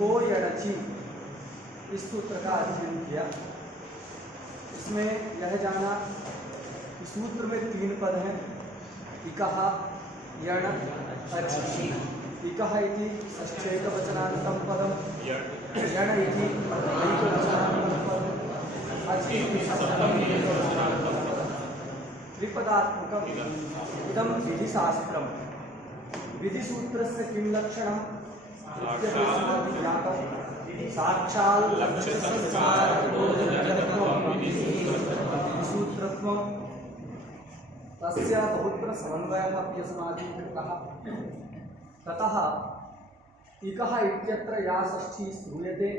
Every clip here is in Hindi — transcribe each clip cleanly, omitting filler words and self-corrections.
इको यणचि इस सूत्र का अध्ययन किया। इसमें यह जाना कि सूत्र में 3 पद हैं, इकः यण अचि। इकः इति षष्ठेकवचनान्तं पदं, यण इति एकवचनान्तं पदं, अचि इति सप्तमेकवचनान्तं पदं। त्रिपदात्मकम् इदं विधिशास्त्रम्। विधिसूत्रस्य किं लक्षणं? साक्षात् विधिसूत्रत्वं तस्य बहुत्र समन्वयः अपि अस्माभिः कृतः। ततः इकः इत्यत्र या षष्ठी श्रूयते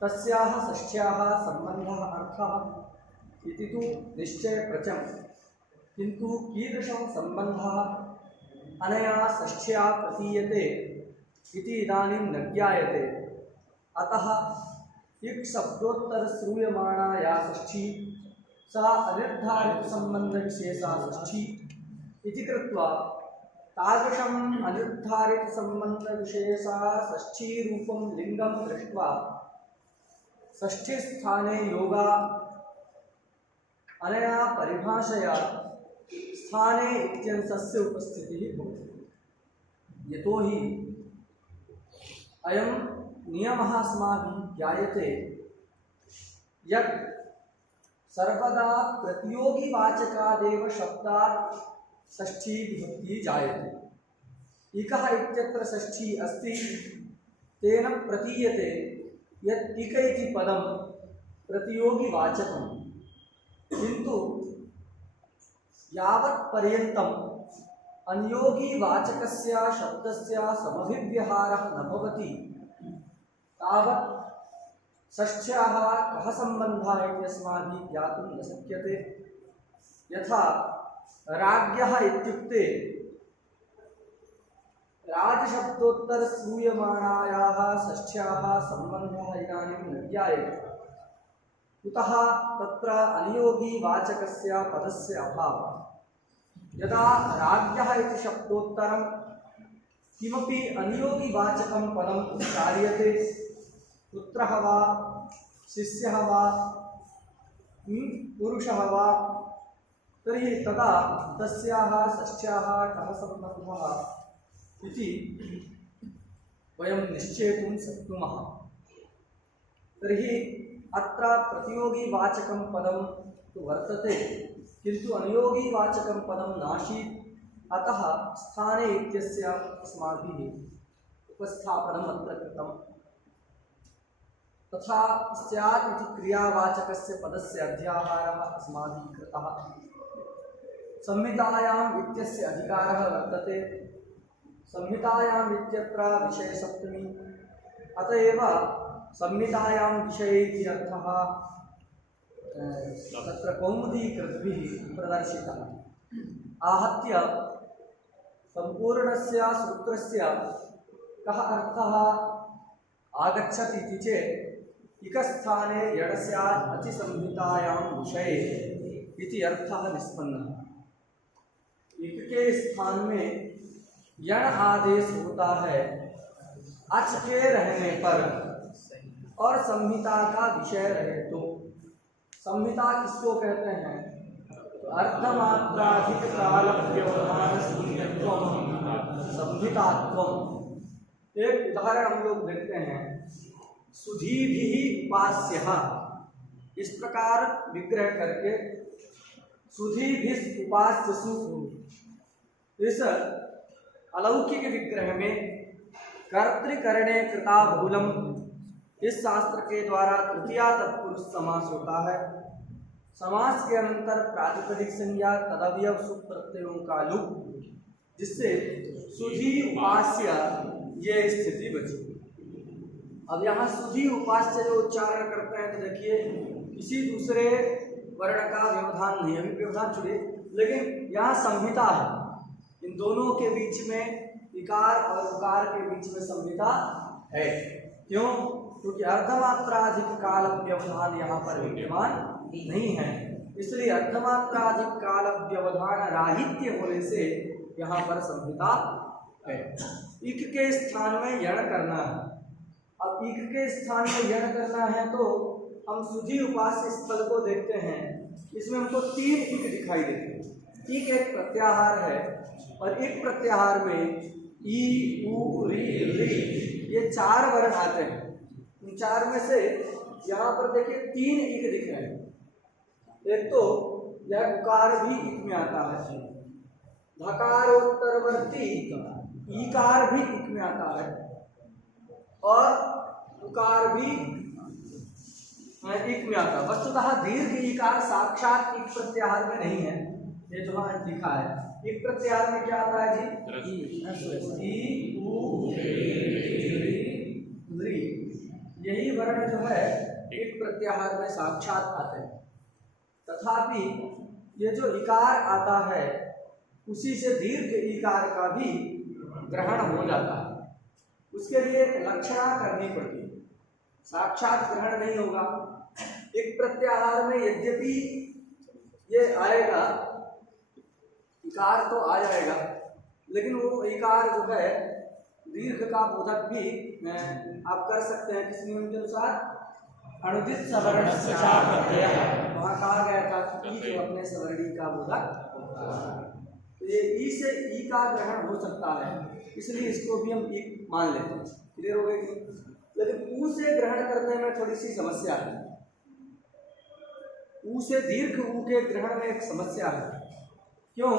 तस्याः षष्ठ्याः सम्बन्धः अर्थः इति तु निश्चयप्रचं, किन्तु कीदृशं सम्बन्धः अनया षष्ठ्या प्रतीयते इति इदानीं न ज्ञायते। अतः इक् शब्दोत्तर श्रूयमाणा या षष्ठी सा अनिर्धारितसम्बन्धविशेषा षष्ठी इति कृत्वा तादृशम् अनिर्धारितसम्बन्धविशेषा षष्ठीरूपं लिङ्गं दृष्ट्वा षष्ठीस्थाने योगा अनया परिभाषया स्थाने इत्यंशस्य उपस्थितिः भवति। यतोहि अयं नियमः अस्माभिः ज्ञायते यत् सर्वदा प्रतियोगिवाचकादेव शब्दात् षष्ठी विभक्तिः जायते। इकः इत्यत्र षष्ठी अस्ति, तेन प्रतीयते यत् इक इति पदं प्रतियोगिवाचकं, किन्तु यावत् पर्यन्तम् अनियोगिवाचकस्य शब्दस्य समभिव्यवहारः न भवति तावत् षष्ठ्याः कः सम्बन्धः इति अस्माभिः ज्ञातुं न शक्यते। यथा राज्ञः इत्युक्ते राजशब्दोत्तर श्रूयमाणायाः षष्ठ्याः सम्बन्धः इदानीं न ज्ञायते। कुतः? तत्र अनियोगिवाचकस्य पदस्य अभावः। यदा राज्ञः इति शब्दोत्तरं किमपि अनियोगिवाचकं पदम् उच्चार्यते, पुत्रः वा शिष्यः वा पुरुषः वा, तर्हि तदा तस्याः षष्ठ्याः कः सम्बन्धः इति वयं निश्चेतुं शक्नुमः। तर्हि अत्र प्रतियोगिवाचकं पदं तु वर्तते, किन्तु अनियोगिवाचकं पदं नासीत्। अतः स्थाने इत्यस्य अस्माभिः उपस्थापनम् अत्र कृतम्। तथा स्यात् इति क्रियावाचकस्य पदस्य अध्याहारः अस्माभिः कृतः। संहितायाम् इत्यस्य अधिकारः वर्तते। संहितायाम् इत्यत्र विषयसप्तमी, अत एव संहितायां विषये इति अर्थः तत्र कौमुदीकृद्भिः प्रदर्शितः। आहत्य सम्पूर्णस्य सूत्रस्य कः अर्थः आगच्छति इति चेत् इकस्थाने यणस्य अतिसंहितायां विषये इति अर्थः निष्पन्नः। इक के स्थान में यण आदेश होता है अच के रहने पर और संहिता का विषय रहे तो। संहिता किसको कहते हैं? तो अर्धमात्राधिक काल व्यवधान शून्यत्वम संहितात्वम। एक उदाहरण हम लोग देखते हैं, सुधीभिः उपास्यः, इस प्रकार विग्रह करके सुधीभिः उपास्यसु, इस अलौकिक विग्रह में कर्तृकरणे कृता बहुलम, इस शास्त्र के द्वारा तृतीया तत्पुरुष समास होता है। समास के अंतर प्रातिपदिक संज्ञा तदवयव सुख प्रत्ययों का लुप, जिससे सुधी उपास्य ये स्थिति बची। अब यहाँ सुधी उपास्य जो उच्चारण करते हैं तो देखिए किसी दूसरे वर्ण का व्यवधान नहीं, अभी व्यवधान छुड़िए, लेकिन यहाँ संहिता है। इन दोनों के बीच में इकार और उकार के बीच में संहिता है। क्यों? क्योंकि अर्धमात्राधिक काल व्यवधान यहाँ पर विद्यमान नहीं है, इसलिए अर्धमात्राधिक काल व्यवधान राहित्य होने से यहाँ पर संहिता है। इक के स्थान में यण करना है। अब इक के स्थान में यण करना है तो हम सुधी उपास्य स्थल को देखते हैं, इसमें हमको 3 इक दिखाई देते हैं। इक एक प्रत्याहार है और इक प्रत्याहार में ई, उ, री, री ये 4 वर्ण आते हैं। इन 4 में से यहाँ पर देखिए 3 इक दिख रहे हैं। एक तो यह उकार भी इक में आता है, धकारोत्तरवर्ती ईकार भी इक में आता है और उकार भी इक में आता है। वस्तुतः दीर्घ ईकार साक्षात इक प्रत्याहार में नहीं है, ये जो वहां लिखा है। इक प्रत्याहार में क्या आता है जी? ई, उ, री, यही वर्ण जो है इक प्रत्याहार में साक्षात आते हैं। तथापि ये जो इकार आता है उसी से दीर्घ इकार का भी ग्रहण हो जाता है। उसके लिए लक्षणा करनी पड़ती है, साक्षात ग्रहण नहीं होगा। एक प्रत्याहार में यद्यपि ये आएगा, इकार तो आ जाएगा, लेकिन वो इकार जो है दीर्घ का बोधक भी आप कर सकते हैं किस नियम के अनुसार? अनुदित सवर्ण वहां कहा गया था कि ई जो अपने सवर्णी का बोधक, तो ये ई से ई का ग्रहण हो सकता है, इसलिए इसको भी हम ई मान लेते हैं। क्लियर हो गई? लेकिन ऊ से ग्रहण करने में थोड़ी सी समस्या है। ऊ से दीर्घ ऊ के ग्रहण में एक समस्या है। क्यों?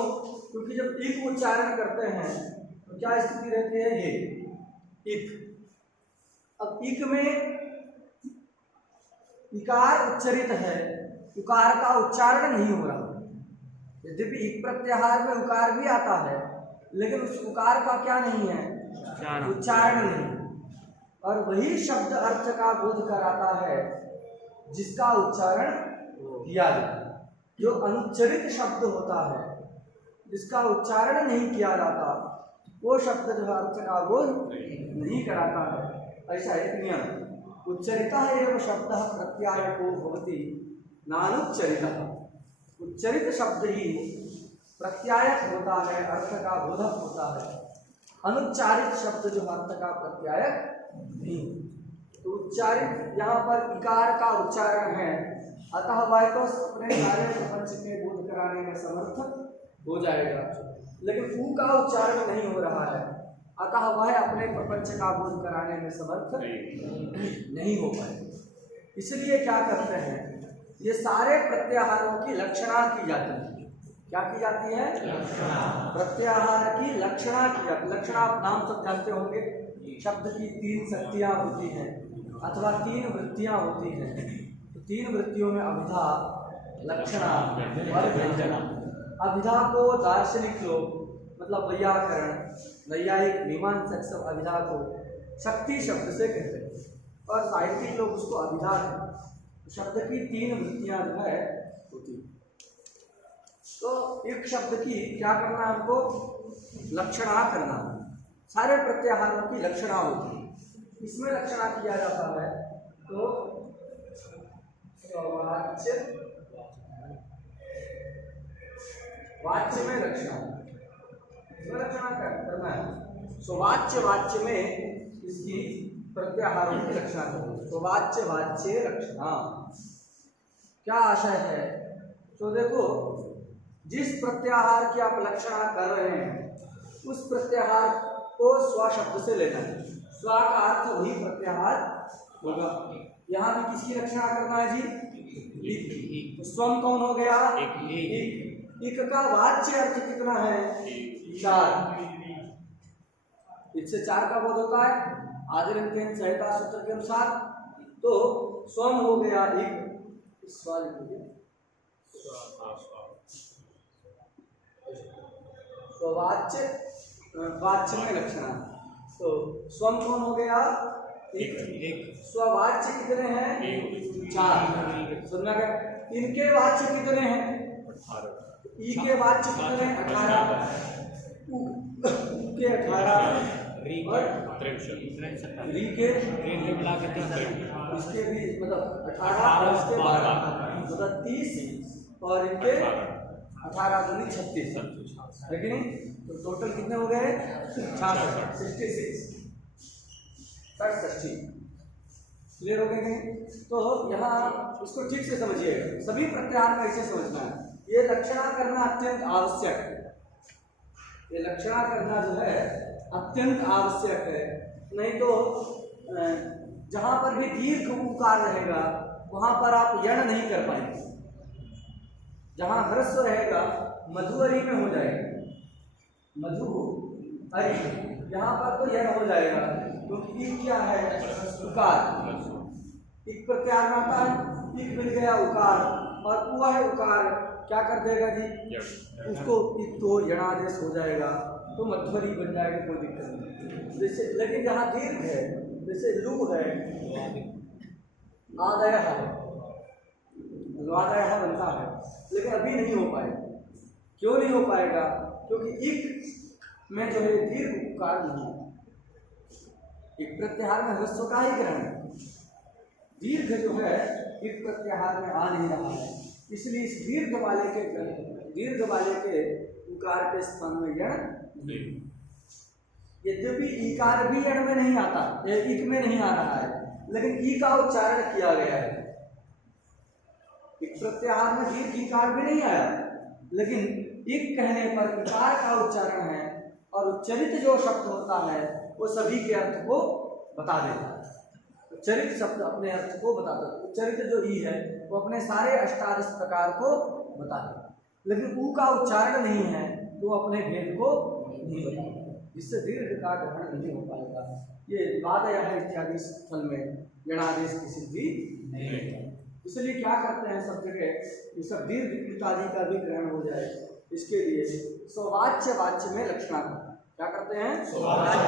क्योंकि जब इक उच्चारण करते हैं तो क्या स्थिति रहती है? ये इक। अब इक में इकार उच्चरित है, उकार का उच्चारण नहीं हो रहा। यद्यपि इक प्रत्याहार में उकार भी आता है, लेकिन उस उकार का क्या नहीं है? उच्चारण नहीं। और वही शब्द अर्थ का बोध कराता है जिसका उच्चारण किया जाए। जो अनुच्चरित शब्द होता है, जिसका उच्चारण नहीं किया जाता, वो शब्द जो अर्थ का बोध नहीं कराता है। ऐसा एक नियम। उच्चरिता एवं शब्द प्रत्यायको भवति नानुच्चरितः। उच्चरित शब्द ही प्रत्यायक होता है, अर्थ का बोधक होता है। अनुच्चारित शब्द जो अर्थ का प्रत्यायक नहीं। तो उच्चारित यहाँ पर इकार का उच्चारण है, अतः वह तो अपने सारे प्रपंच के बोध कराने में समर्थ हो जाएगा। लेकिन ऊ का उच्चारण नहीं हो रहा है, अतः वह अपने प्रपंच का बोध कराने में समर्थ नहीं हो पाए। इसलिए क्या करते हैं, ये सारे प्रत्याहारों की लक्षणा की जाती है। क्या की जाती है? प्रत्याहार की लक्षणा की जाती है। लक्षणा आप नाम सब जानते होंगे। शब्द की 3 शक्तियां होती हैं अथवा 3 वृत्तियां होती हैं। तो 3 वृत्तियों में अभिधा, लक्षणा और व्यंजना। अभिधा को दार्शनिक लोग मतलब वैयाकरण, नैयायिक, मीमांसक सब अभिधा को शक्ति शब्द से कहते हैं और साहित्यिक लोग उसको अभिधा कहते। शब्द की 3 वृत्तियां जो है होती। तो एक शब्द की क्या करना है? हमको लक्षणा करना। सारे प्रत्याहारों की लक्षणा होती है। इसमें लक्षणा किया जाता है तो वाच्य, वाच्य में लक्षणा, लक्षणा करना है। स्ववाच्य वाच्य में इसकी प्रत्याहारों की लक्षणा करनी। स्ववाच्य वाच्य लक्षणा क्या आशय है? तो देखो, जिस प्रत्याहार की आप लक्षणा कर रहे हैं उस प्रत्याहार को स्व शब्द से लेना है। स्व का अर्थ वही प्रत्याहार होगा। यहाँ भी किसकी लक्षणा करना है जी? इक। स्वम कौन हो गया? इक। इक का वाच्य अर्थ कितना है? 4। इससे 4 का बोध होता है आदिरंत्यन संहिता सूत्र के अनुसार। तो स्वम हो गया इक, स्ववाच्य वाच्य में लक्षणा। तो स्वम कौन हो गया? एक। स्ववाच्य कितने हैं? 4। सुनना क्या? इनके वाच्य कितने हैं? 18। ई के वाच्य कितने हैं? 18। उ के 18 और 63। री के मिला के इसके भी मतलब 18 और इसके 12 मतलब 30 और इनके 18 दूनी 36 है कि नहीं? तो टोटल कितने हो गए? 66। क्लियर हो गए नहीं? तो यहाँ इसको ठीक से समझिएगा, सभी प्रत्याहार का इसे समझना है। ये लक्षणा करना अत्यंत आवश्यक है, ये लक्षणा करना जो है अत्यंत आवश्यक है। नहीं तो जहाँ पर भी दीर्घ उकार रहेगा वहाँ पर आप यण नहीं कर पाएंगे। जहाँ ह्रस्व रहेगा मधुअरी में हो जाएगा, मधु अरी, यहाँ पर तो यण हो जाएगा क्योंकि तो क्या है उकार, एक प्रत्याहार में आता है, एक मिल गया उकार और हुआ है उकार, क्या कर देगा जी उसको एक तो यणादेश हो जाएगा तो मध्वरी बन जाएगा, कोई दिक्कत नहीं। जैसे लेकिन जहाँ दीर्घ है जैसे लू है, आदय है, आदय बनता है, लेकिन अभी नहीं हो पाएगा। क्यों नहीं हो पाएगा? क्योंकि एक में जो है दीर्घ उकार नहीं है, एक प्रत्याहार में ह्रस्व का ही ग्रहण है, दीर्घ जो है एक प्रत्याहार में आ नहीं रहा है, इसलिए इस दीर्घ वाले के उकार के स्थान में यण नहीं। यद्यपि ईकार भी यण में नहीं आता, इक में नहीं आ रहा है, लेकिन ई का उच्चारण किया गया है। एक प्रत्याहार में दीर्घ ईकार भी नहीं आया, लेकिन इक कहने पर इकार का उच्चारण है और उच्चरित जो शब्द होता है वो सभी के अर्थ को बता देता है। उच्चरित शब्द अपने अर्थ को बताता है, उच्चरित जो ई है वो अपने सारे अष्टादश प्रकार को बता देता है, लेकिन ऊ का उच्चारण नहीं है तो अपने भेद को नहीं बताता, जिससे दीर्घ का ग्रहण नहीं हो पाएगा। ये वादय है इत्यादि स्थल में यणादेश की सिद्धि नहीं है। इसलिए क्या करते हैं सब जगह कि सब दीर्घ इत्यादि का भी ग्रहण हो जाए, इसके लिए स्ववाच्य वाच्य में लक्षणा करते हैं। क्या करते हैं? स्ववाच्य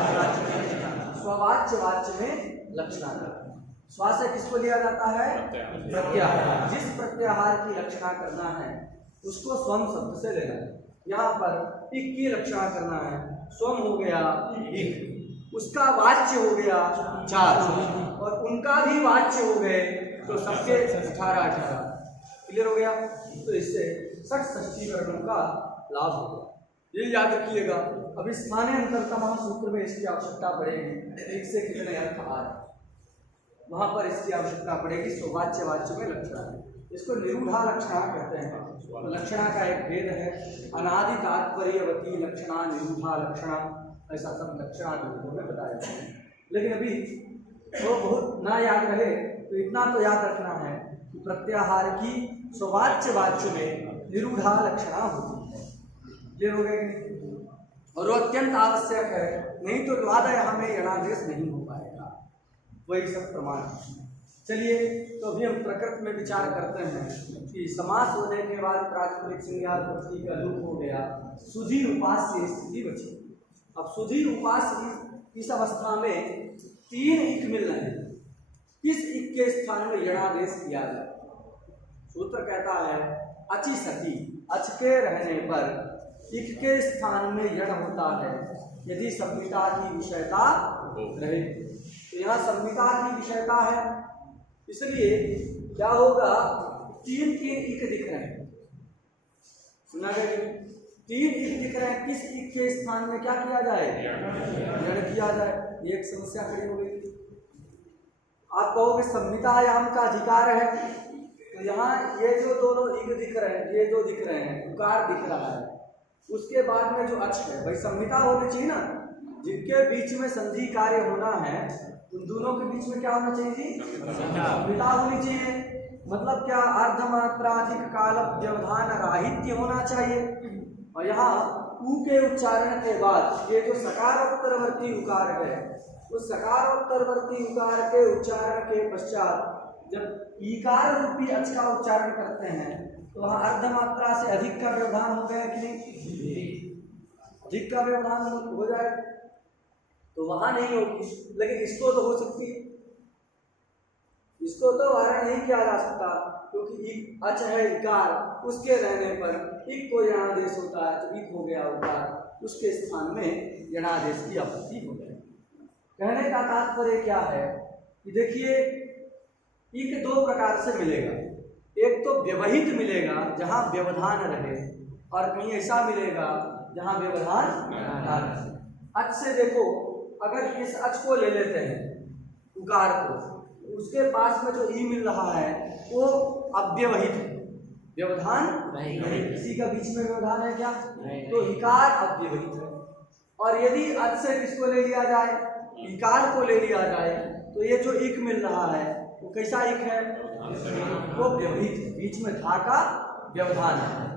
वाच्य में लक्षणा करते हैं। स्वा से किसको लिया जाता है? प्रत्याहार। जिस प्रत्याहार की लक्षणा करना है उसको स्वम शब्द से लेना है। यहाँ पर इक की लक्षणा करना है, स्वम हो गया इक, उसका वाच्य हो गया चार और उनका भी वाच्य हो गए तो सबके 18-18। क्लियर हो गया? तो इससे 60 वर्णों का लाभ होगा। ये याद रखिएगा। अब इस माने अंतरतम सूत्र में इसकी आवश्यकता पड़ेगी, एक से कितने अर्थ आ रहे वहां पर इसकी आवश्यकता पड़ेगी। स्ववाच्य वाच्य में लक्षणा है, इसको निरूढ़ा लक्षणा कहते हैं। तो लक्षणा का एक भेद है, अनादि तात्पर्यवती लक्षणा, निरूढ़ा लक्षणा, ऐसा सब लक्षणा में बताया जाता है। लेकिन अभी वो बहुत ना याद रहे तो इतना तो याद रखना है कि प्रत्याहार की स्ववाच्य वाच्य में निरूढ़ा लक्षणा होती है। क्लियर हो गए? और वो अत्यंत आवश्यक है, नहीं तो वादय हमें यणादेश नहीं हो पाएगा। वही सब प्रमाण है। चलिए, तो अभी हम प्रकृत में विचार करते हैं कि समास होने के बाद प्रातिपदिक संज्ञा विभक्ति का लोप हो गया, सुधी उपास्य स्थिति बची। अब सुधी उपास्य इस अवस्था में 3 इक मिल रहे हैं, किस इक के स्थान में यणादेश किया जाए? सूत्र कहता है अचि सती, अच के रहने पर इक के स्थान में यण होता है यदि संहिता की विषयता रहे। तो यहाँ संहिता की विषयता है, इसलिए क्या होगा? 3 इक दिख रहे हैं, सुना गया? 3 इक दिख रहे हैं, किस इक के स्थान में क्या किया जाए? यण किया जाए। ये एक समस्या खड़ी हो गई। आप कहोगे संहितायाम का अधिकार है, तो यहाँ ये जो दोनों इक दिख रहे हैं, ये जो दिख रहे हैं, उकार दिख रहा है, उसके बाद में जो अच है, भाई संहिता होनी चाहिए ना। जिनके बीच में संधि कार्य होना है उन दोनों के बीच में क्या होना चाहिए? संहिता होनी चाहिए। मतलब क्या? अर्धमात्राधिक काल व्यवधान राहित्य होना चाहिए। और यहाँ ऊ के उच्चारण के बाद ये जो सकारोत्तरवर्ती उकार है, उस सकारोत्तरवर्ती उकार के उच्चारण के पश्चात जब ईकार रूपी अच का उच्चारण करते हैं तो वहाँ अर्धमात्रा से अधिक का व्यवधान हो गया कि नहीं? अधिक का व्यवधान हो जाए तो वहां नहीं होगी, लेकिन इसको तो हो सकती है। इसको तो वारण नहीं किया जा सकता क्योंकि अच है इकार, उसके रहने पर इक को यणादेश होता है तो इक हो गया उकार, उसके स्थान में यणादेश की आपत्ति हो गई। कहने का तात्पर्य क्या है कि देखिए, इक 2 प्रकार से मिलेगा। एक तो व्यवहित मिलेगा जहां व्यवधान रहे, और कहीं ऐसा मिलेगा जहां व्यवधान ना रहे। अच से देखो, अगर इस अच को ले लेते हैं उकार को, उसके पास में जो ई मिल रहा है वो अव्यवहित है, व्यवधान नहीं, किसी का बीच में व्यवधान है क्या? तो इकार अव्यवहित है। और यदि अच से किसको ले लिया जाए, इकार को ले लिया जाए, तो ये जो इक मिल रहा है वो कैसा इक है? वो व्यवहित है, बीच में धा का व्यवधान है।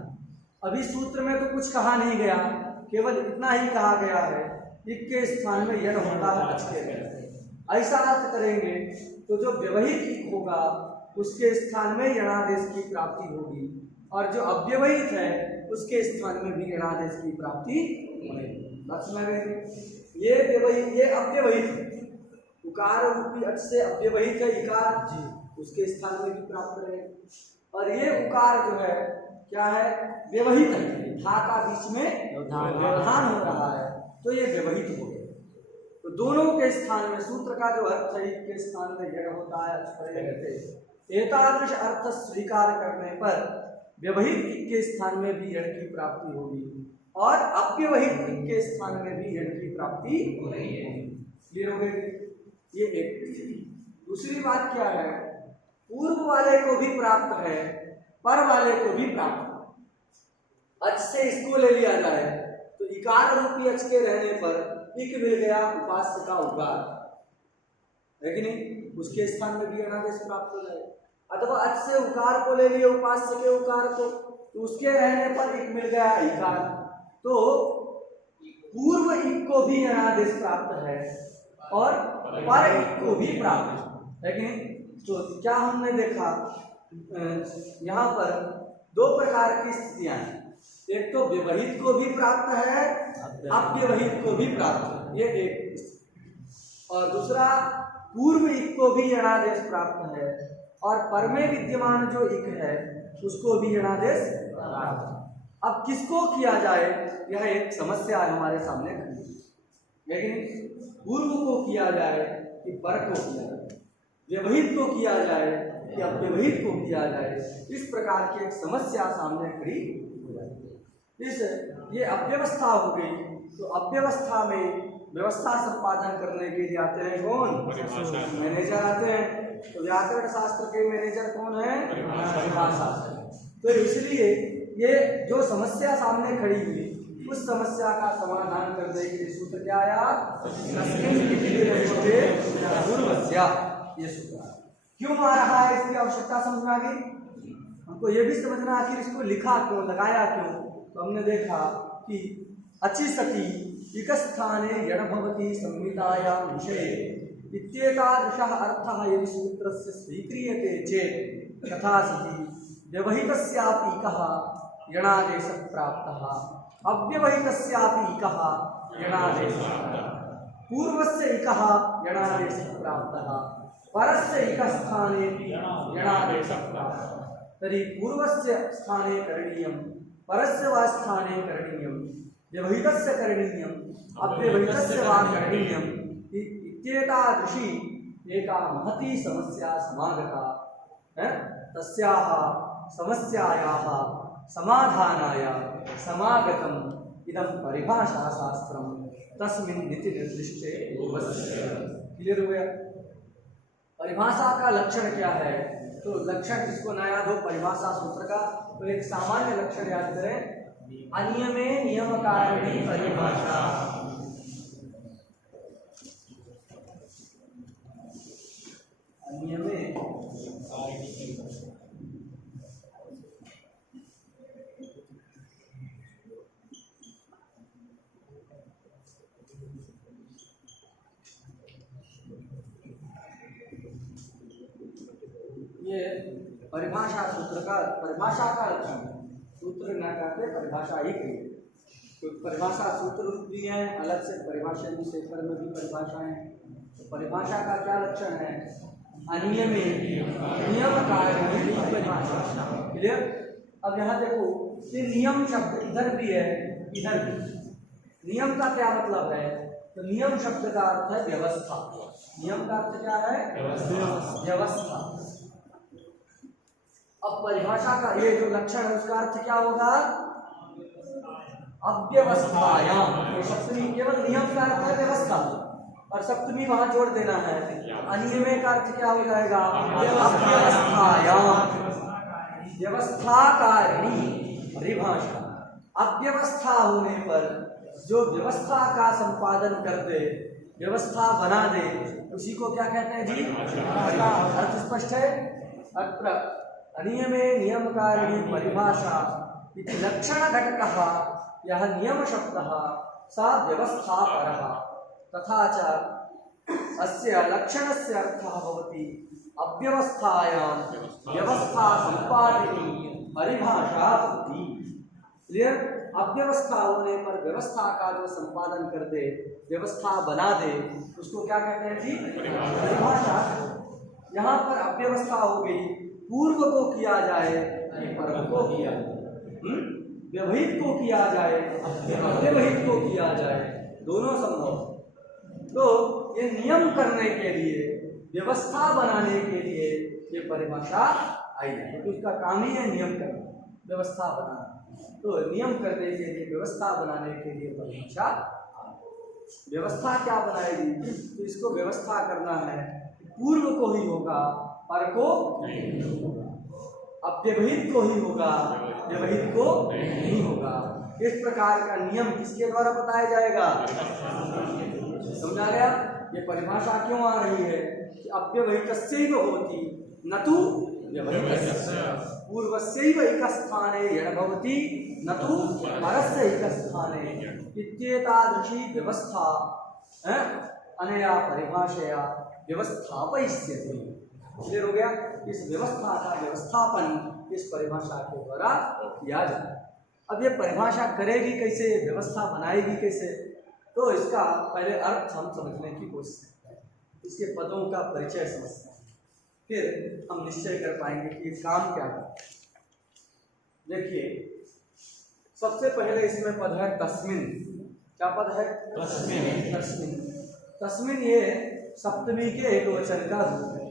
अभी सूत्र में तो कुछ कहा नहीं गया, केवल इतना ही कहा गया है इक के स्थान में यण होता है अच के रहते। ऐसा अर्थ करेंगे तो जो व्यवहित इक होगा उसके स्थान में यणादेश की प्राप्ति होगी, और जो अव्यवहित है उसके स्थान में भी यणादेश की प्राप्ति होगी। ये व्यवहित, ये अव्यवहित, उकार रूपी अच से अव्यवहित है इकार जी, उसके स्थान में भी प्राप्त रहेगा। और ये उकार जो है क्या है? व्यवहित है, धा का बीच में व्यवधान हो रहा है, तो ये व्यवहित हो गया। तो दोनों के स्थान में सूत्र का जो अर्थ है के स्थान में यण होता है अच पर रहते। एतादृश अर्थ स्वीकार करने पर व्यवहित इक के स्थान में भी यण की प्राप्ति होगी और अव्यवहित इक के स्थान में भी यण की प्राप्ति होगी। क्लियर हो गई? ये एक। दूसरी बात क्या है? पूर्व वाले को भी प्राप्त है, पर वाले को भी प्राप्त है। अच से इसको ले लिया जाए तो इकार रूपी अच के रहने पर इक मिल गया उपास्य का उकार है कि नहीं, उसके स्थान में भी यणादेश प्राप्त हो जाए। अथवा अच से उकार को ले लिया उपास्य के उकार को, तो उसके रहने पर इक मिल गया इकार, तो पूर्व इक को भी यणादेश प्राप्त है और पर इक को भी प्राप्त है कि नहीं। तो क्या हमने देखा यहाँ पर दो प्रकार की स्थितियां हैं, एक तो व्यवहित को भी प्राप्त है, अव्यवहित को भी प्राप्त है, ये एक। और दूसरा पूर्व इक को भी यणादेश प्राप्त है और पर में विद्यमान जो इक है उसको भी यणादेश प्राप्त है। अब किसको किया जाए, यह एक समस्या है हमारे सामने खड़ी, लेकिन पूर्व को किया जाए कि पर को किया जाए, व्यवहित को किया जाए कि अव्यवहित को किया जाए, इस प्रकार की एक समस्या सामने खड़ी हो जाती है। इस ये अव्यवस्था हो गई, तो अव्यवस्था में व्यवस्था संपादन करने के लिए आते हैं कौन? मैनेजर आते हैं। तो व्याकरण शास्त्र के मैनेजर कौन है? परिभाषा। तो इसलिए ये जो समस्या सामने खड़ी हुई, उस समस्या का समाधान करने के लिए सूत्र क्या आया? ये सूत्र क्यों आ रहा है, इसकी आवश्यकता समझ में आ गई। हमको ये भी समझना आखिर इसको लिखा क्यों, लगाया क्यों। तो हमने देखा कि अचि सति इक स्थाने यण भवति संहितायां विषये इत्येतादृशः अर्थः यदि सूत्रस्य स्वीक्रियते चेत् तथा सति व्यवहितस्यापि इकः यणादेशः प्राप्तः, अव्यवहितस्यापि इकः यणादेशः प्राप्तः, पूर्वस्य इकः यणादेशः प्राप्तः, परस्य इकस्थाने यणादेशः प्राप्तः। तर्हि पूर्वस्य स्थाने करणीयं, परस्य वा स्थाने करणीयं, व्यवहितस्य करणीयं, अव्यवहितस्य वा करणीयम् इत्येतादृशी एका महती समस्या समागता है। तस्याः समस्यायाः समाधानाय समागतम् इदं परिभाषाशास्त्रं तस्मिन् नीति निर्दिष्टे पूर्वस्य। क्लियर हो गया? परिभाषा का लक्षण क्या है? तो लक्षण जिसको ना याद हो परिभाषा सूत्र का, तो एक सामान्य लक्षण याद करें, अनियमे नियमकारिणी परिभाषा। अनियमे ये परिभाषा सूत्र का, परिभाषा का लक्षण, सूत्र न करके परिभाषा ही कही। तो परिभाषा सूत्र रूप भी है, अलग से परिभाषा भी, शेखर में भी परिभाषाएं। तो परिभाषा का क्या लक्षण है? अनियमे नियमकारिणी परिभाषा। क्लियर? अब यहाँ देखो, ये नियम शब्द इधर भी है, इधर भी। नियम का क्या मतलब है? तो नियम शब्द का अर्थ है व्यवस्था। नियम का अर्थ क्या है? व्यवस्था। अब परिभाषा का ये जो लक्षण है उसका अर्थ क्या होगा? अव्यवस्थायाम। केवल नियम का अर्थ है व्यवस्था, और सप्तमी वहां जोड़ देना है। अनियमे का अर्थ क्या हो जाएगा? अव्यवस्थायाम, व्यवस्थाकारिणी परिभाषा। अव्यवस्था होने पर जो व्यवस्था का संपादन कर दे, व्यवस्था बना दे, उसी को क्या कहते हैं जी? अर्थ स्पष्ट है। अत्र अनियमे नियमकारिणी परिभाषा इति लक्षण घटकः यह नियम शब्दः सा व्यवस्थापरः तथा च अस्य लक्षणस्य अर्थः भवति अव्यवस्थायां व्यवस्था संपादिनी परिभाषा भवति। क्लियर? अव्यवस्था होने पर व्यवस्था का जो संपादन कर दे, व्यवस्था बना दे, उसको क्या कहते हैं जी? परिभाषा। यहाँ पर अव्यवस्था हो गई, पूर्व को किया जाए परम को किया जाए, व्यवहित को किया जाए अव्यवहित को किया जाए, दोनों संभव। तो ये नियम करने के लिए, व्यवस्था बनाने के लिए ये परिभाषा आई है, तो उसका काम ही है नियम करना, व्यवस्था बनाना। तो नियम करने के लिए, व्यवस्था बनाने के लिए परिभाषा। व्यवस्था क्या बनाएगी? तो इसको व्यवस्था करना है, पूर्व को ही होगा, पर को नहीं होगा, अव्यवहित को ही होगा, व्यवहित को नहीं होगा। इस प्रकार का नियम किसके द्वारा बताया जाएगा? समझा गया? ये परिभाषा क्यों आ रही है कि अव्यवहितस्यैव होती न तु व्यवहितस्य, पूर्वस्यैव एकस्थाने यण भवति न तु परस्य एकस्थाने इत्येतादृशी व्यवस्था अनया परिभाषया व्यवस्थापयिष्यते। क्लियर हो गया? इस व्यवस्था का व्यवस्थापन इस परिभाषा के द्वारा किया जाए। अब ये परिभाषा करेगी कैसे, व्यवस्था बनाएगी कैसे? तो इसका पहले अर्थ हम समझने की कोशिश करते हैं, इसके पदों का परिचय समझते हैं, फिर हम निश्चय कर पाएंगे कि काम क्या है। देखिए, सबसे पहले इसमें पद है तस्मिन। क्या पद है? तस्मिन। तस्मिन, तस्मिन ये सप्तमी के एक वचन का रूप है।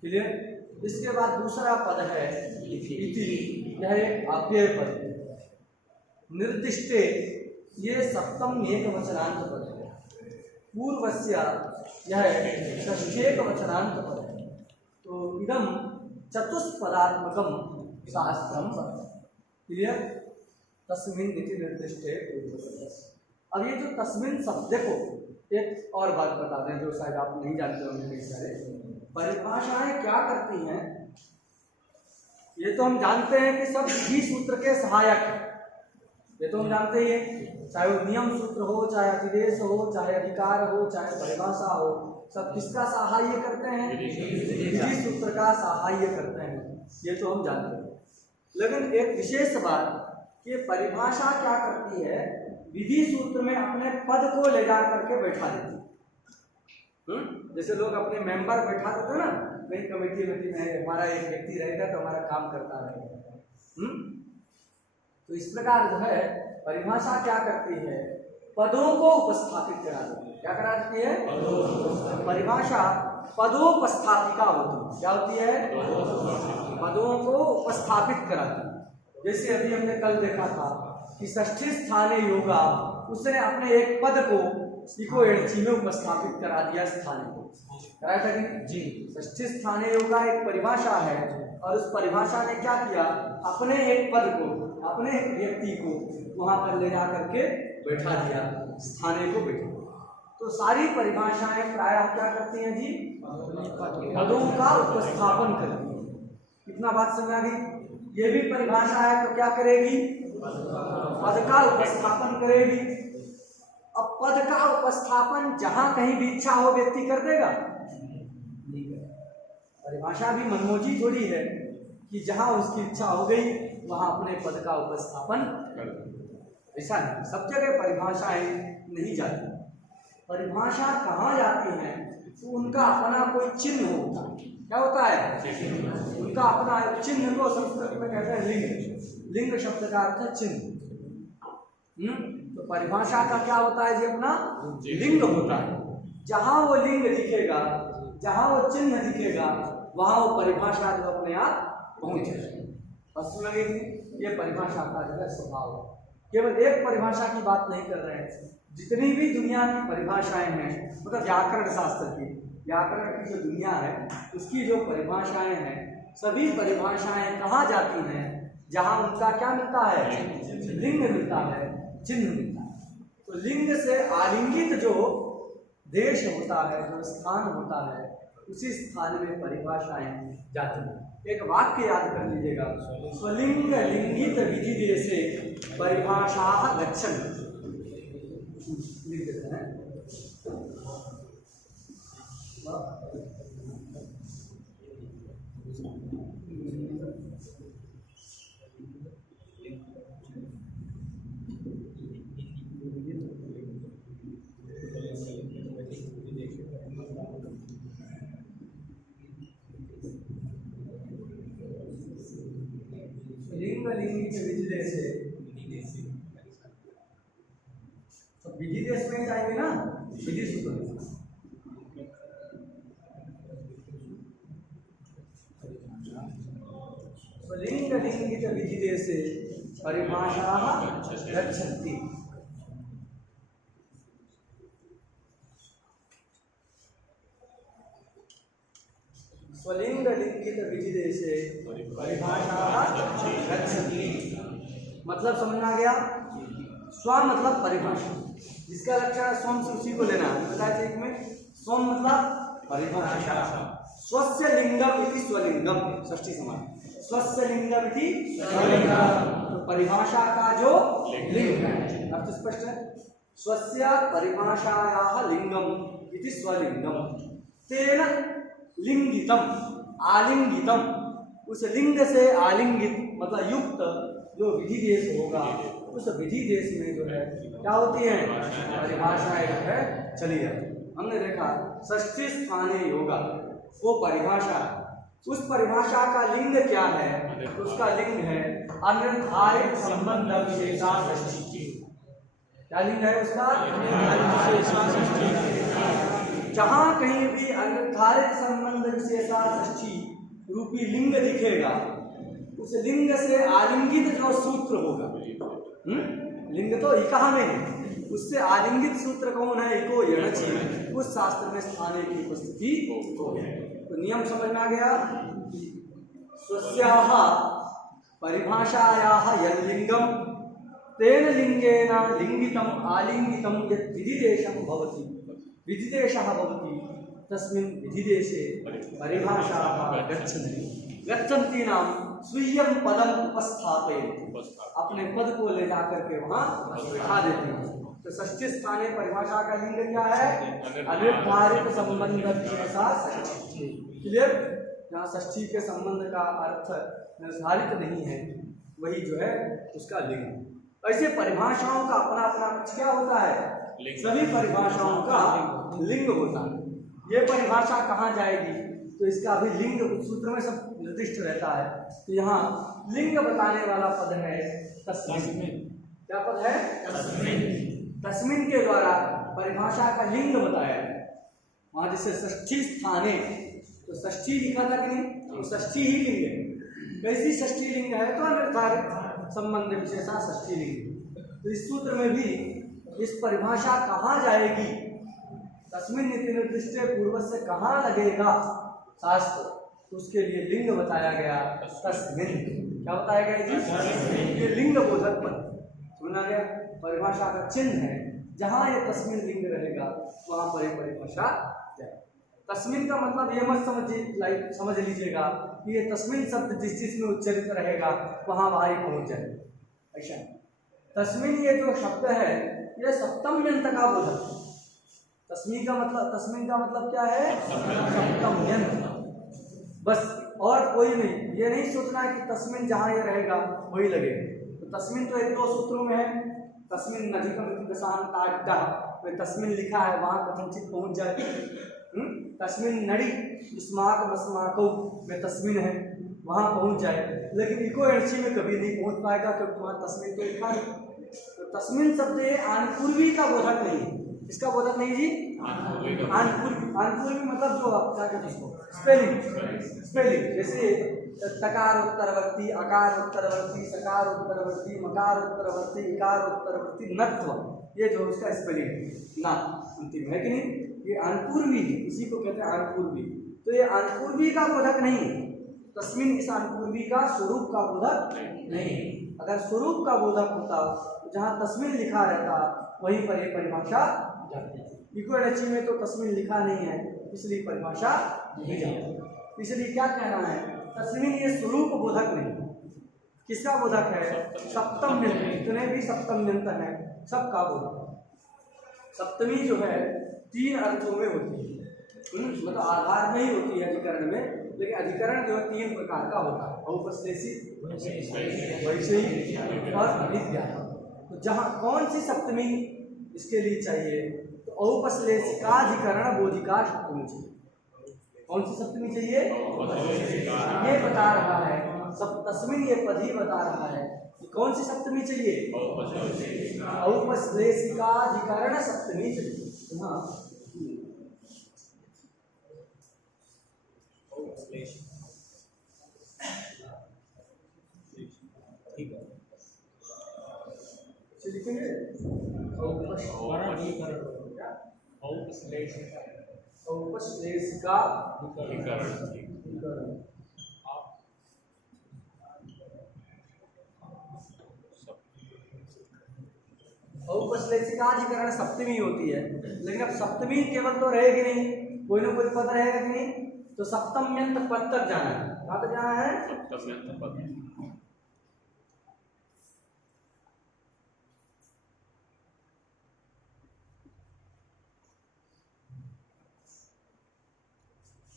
क्लियर? इसके बाद दूसरा पद है इति, यह एक अव्यय पद है। निर्दिष्टे, ये सप्तम एक वचनांत पद है। पूर्वस्य, यह षष्ठेक वचनांत पद है। तो इदम चतुष्पदात्मकम शास्त्रम। क्लियर? तस्मिन इति निर्दिष्टे पूर्वस्य। अब ये जो तस्मिन शब्द को एक और बात बता दें जो शायद आप नहीं जानते होंगे, कई सारे परिभाषाएं क्या करती हैं। ये तो हम जानते हैं कि सब विधि सूत्र के सहायक है, ये तो हम जानते ही हैं, चाहे वो नियम सूत्र हो, चाहे अधिदेश हो, चाहे अधिकार हो, चाहे परिभाषा हो, सब किसका सहाय करते हैं? विधि सूत्र का सहाय करते हैं, ये तो हम जानते हैं। लेकिन एक विशेष बात, ये परिभाषा क्या करती है, विधि सूत्र में अपने पद को ले जा करके बैठा देती है। जैसे लोग अपने मेंबर बैठा देते हैं ना, कहीं कमेटी में हमारा एक व्यक्ति रहेगा तो हमारा काम करता रहेगा। तो इस प्रकार जो है परिभाषा क्या करती है, पदों को उपस्थापित करा देती है। क्या करा देती है? परिभाषा पदोपस्थापिका होती है। क्या होती है? पदों को उपस्थापित कराती है। जैसे अभी हमने कल देखा था कि षष्ठी स्थाने योगा, उसने अपने एक पद को इको एड़ची में उपस्थापित करा दिया, स्थाने को कराया था कि जी। षष्ठी स्थाने योगा एक परिभाषा है, और उस परिभाषा ने क्या किया, अपने एक पद को, अपने एक व्यक्ति को वहां पर ले जा करके बैठा दिया, स्थाने को बैठा। तो सारी परिभाषाएं प्रायः क्या करती हैं जी, पदों का उपस्थापन करती है। इतना बात समझ आ गई? ये भी परिभाषा है तो क्या करेगी, पद का उपस्थापन करेगी। अब पद का उपस्थापन जहां कहीं भी इच्छा हो व्यक्ति कर देगा? नहीं कर। परिभाषा भी मनमोजी थोड़ी है कि जहां उसकी इच्छा हो गई वहां अपने पद का उपस्थापन कर दे। ऐसा नहीं, सब जगह परिभाषाएं नहीं जाती। परिभाषा कहाँ जाती है तो उनका अपना कोई चिन्ह होता है। क्या होता है? उनका अपना चिन्ह को संस्कृत में कहते हैं लिंग। लिंग शब्द का अर्थ है चिन्ह। तो परिभाषा का क्या होता है जी, अपना लिंग होता है। जहां वो लिंग दिखेगा, जहां वो चिन्ह दिखेगा, वहां वो परिभाषा जो अपने आप पहुंच जाएगी। बस लगेगी, ये परिभाषा का जो है स्वभाव है। केवल एक परिभाषा की बात नहीं कर रहे हैं, जितनी भी दुनिया की परिभाषाएं हैं, मतलब व्याकरण शास्त्र की, व्याकरण की जो दुनिया है उसकी जो परिभाषाएं हैं, सभी परिभाषाएं कहाँ जाती हैं? जहाँ उनका क्या मिलता है? लिंग मिलता है, चिन्ह मिलता है। तो लिंग से आलिंगित जो देश होता है, जो स्थान होता है, उसी स्थान में परिभाषाएं जाती हैं। एक वाक्य याद कर लीजिएगा, स्वलिंग लिंगित विधि देशे परिभाषा गच्छन्ति। लिख देते हैं। लिंग लिंगित विधि देशे, तो विधि देश में जाएंगे ना, विधि सूत्र। लिंग लिंगित विधि देशे परिभाषा गच्छन्ति। स्वलिंग लिंगित विधि देशे परिभाषा गच्छन्ति। मतलब समझ में आ गया? स्व मतलब परिभाषा, जिसका लक्षण स्वम से उसी को लेना है। बताया एक में स्वम मतलब परिभाषा। स्वस्य लिंगम इति स्वलिंगम, षष्ठी समास। स्वस्य लिंगम इति स्वलिंगम, तो परिभाषा का जो लिंग है, अर्थ स्पष्ट है। स्वस्य परिभाषायाः लिंगम इति स्वलिंगम, तेन लिंगितम आलिंगितम, उस लिंग से आलिंगित मतलब युक्त जो विधि देश होगा, उस विधि देश में जो है क्या होती है? परिभाषाएं जो है चली जाती। हमने देखा षष्ठी स्थाने योगा, वो परिभाषा, उस परिभाषा का लिंग क्या है? उसका लिंग है अनिर्धारित संबंध विशेषा षष्ठी। क्या लिंग है उसका? जहां कहीं भी अनिर्धारित संबंध विशेषा षष्ठी रूपी लिंग दिखेगा, उस लिंग से आलिंगित जो सूत्र होगा, लिंग तो इकाह में है, उससे आलिंगित सूत्र कौन है? इको यणचि, उस शास्त्र में स्थाने की उपस्थिति हो। तो नियम समझ में आ गया? स्वस्याः परिभाषायाः यल्लिंगम तेन लिंगेन लिंगितम आलिंगितम यत् विधिदेशं भवति, विधिदेशः भवति, तस्मिन् विधिदेशे परिभाषाः गच्छन्ति। गच्छन्ति नाम स्वीयं पदम उपस्थापयन्ति, अपने पद को ले जाकर के वहां बिठा देते हैं। तो षष्ठी स्थाने परिभाषा का लिंग क्या है? अनिर्धारित संबंध विशेषा षष्ठी। क्लियर? जहाँ षष्ठी के संबंध का अर्थ निर्धारित नहीं है, वही जो है उसका लिंग। ऐसे परिभाषाओं का अपना अपना कुछ क्या होता है? सभी परिभाषाओं का लिंग होता है। ये परिभाषा कहाँ जाएगी? तो इसका भी लिंग सूत्र में सब निर्दिष्ट रहता है। तो यहाँ लिंग बताने वाला पद है तस्मिन्। क्या पद है? तस्मिन्। तस्मिन् के द्वारा परिभाषा का लिंग बताया है। वहां जैसे षष्ठी स्थाने, तो षष्ठी लिखा था कि नहीं? तो षष्ठी ही लिंग है। कैसी षष्ठी लिंग है? तो अनिर्धारित संबंध विशेषा षष्ठी लिंग। तो इस सूत्र में भी इस परिभाषा कहाँ जाएगी? तस्मिन् इति निर्दिष्टे पूर्व से कहाँ लगेगा शास्त्र, तो उसके लिए लिंग बताया गया तस्मिन्। क्या बताया गया जी? ये लिंग बोधक पद सुना गया। परिभाषा का चिन्ह है, जहाँ ये तस्मिन् लिंग रहेगा वहाँ पर ये परिभाषा जाए। तस्मिन् का मतलब ये मत समझ लीजिएगा कि ये तस्मिन् शब्द जिस चीज में उच्चरित रहेगा वहाँ वहाँ पहुँच जाए, ऐसा। तस्मिन् ये जो शब्द है ये सप्तम यंत्र का बोधक। तस्मिन् का मतलब क्या है? सप्तम यंत्र, बस और कोई नहीं। ये नहीं सोचना है कि तस्मिन् जहाँ ये रहेगा वही लगेगा। तो तस्मिन् तो एक दो सूत्रों में है, तस्मिन् नधिकम दशांताड्डा, तस्मिन् लिखा है वहाँ कथनचित पहुँच जाए। तस्मिन् नड़ी स्माक मस्माको में तस्मिन् है, वहाँ पहुँच जाए। लेकिन इको एणसी में कभी नहीं पहुँच पाएगा क्योंकि वहाँ तस्मिन् तो लिखा है। तो तस्मिन् शब्द आनुपूर्वी का बोधक नहीं है। इसका बोधक नहीं जी? आनुपूर्वी मतलब जो क्या कहते हैं उसको? स्पेलिंग। जैसे तकार उत्तरवर्ती, अकार उत्तरवर्ती, सकार उत्तरवर्ती, मकार उत्तरवर्ती, इकार उत्तरवर्ती, नत्व, ये जो उसका स्पेलिंग ना अंतिम है कि नहीं, ये अनपूर्वी है, इसी को कहते हैं अनपूर्वी। तो ये अनपूर्वी का बोधक नहीं, तस्मिन इस अनपूर्वी का स्वरूप का बोधक नहीं। अगर स्वरूप का बोधक होता तो जहाँ तस्मिन लिखा रहता वहीं पर ये परिभाषा जाती। इक्वल में तो तस्मिन लिखा नहीं है, इसलिए परिभाषा नहीं जाती। इसलिए क्या कहना है, तस्मिन ये स्वरूप बोधक नहीं। किसका बोधक है? सप्तम व्यंत, जितने भी सप्तम व्यंत है सबका बोधक। सप्तमी जो है 3 अर्थों में होती है, मतलब आधार में ही होती है अधिकरण में, लेकिन अधिकरण जो है 3 प्रकार का होता है, औपश्लेषिक, वैषयिक और अभिज्ञा। तो जहाँ कौन सी सप्तमी इसके लिए चाहिए, तो औपश्लेषिकाधिकरण बोधिका सप्तमी चाहिए। कौन सी सप्तमी चाहिए? ये बता रहा है तस्मिन, ये पद ही बता रहा है कि कौन सी सप्तमी चाहिए, औपश्लेषिकाधिकरण सप्तमी चाहिए। हाँ, ठीक है, लिखेंगे औपश्लेषिका औपश्लेषिकाधिकरण सप्तमी होती है, लेकिन अब सप्तमी केवल तो रहेगी नहीं, कोई ना कोई पद रहेगा कि नहीं, तो सप्तम्यंत पद तक जाना है। कहाँ तक जाना है? सप्तम्यंत पद।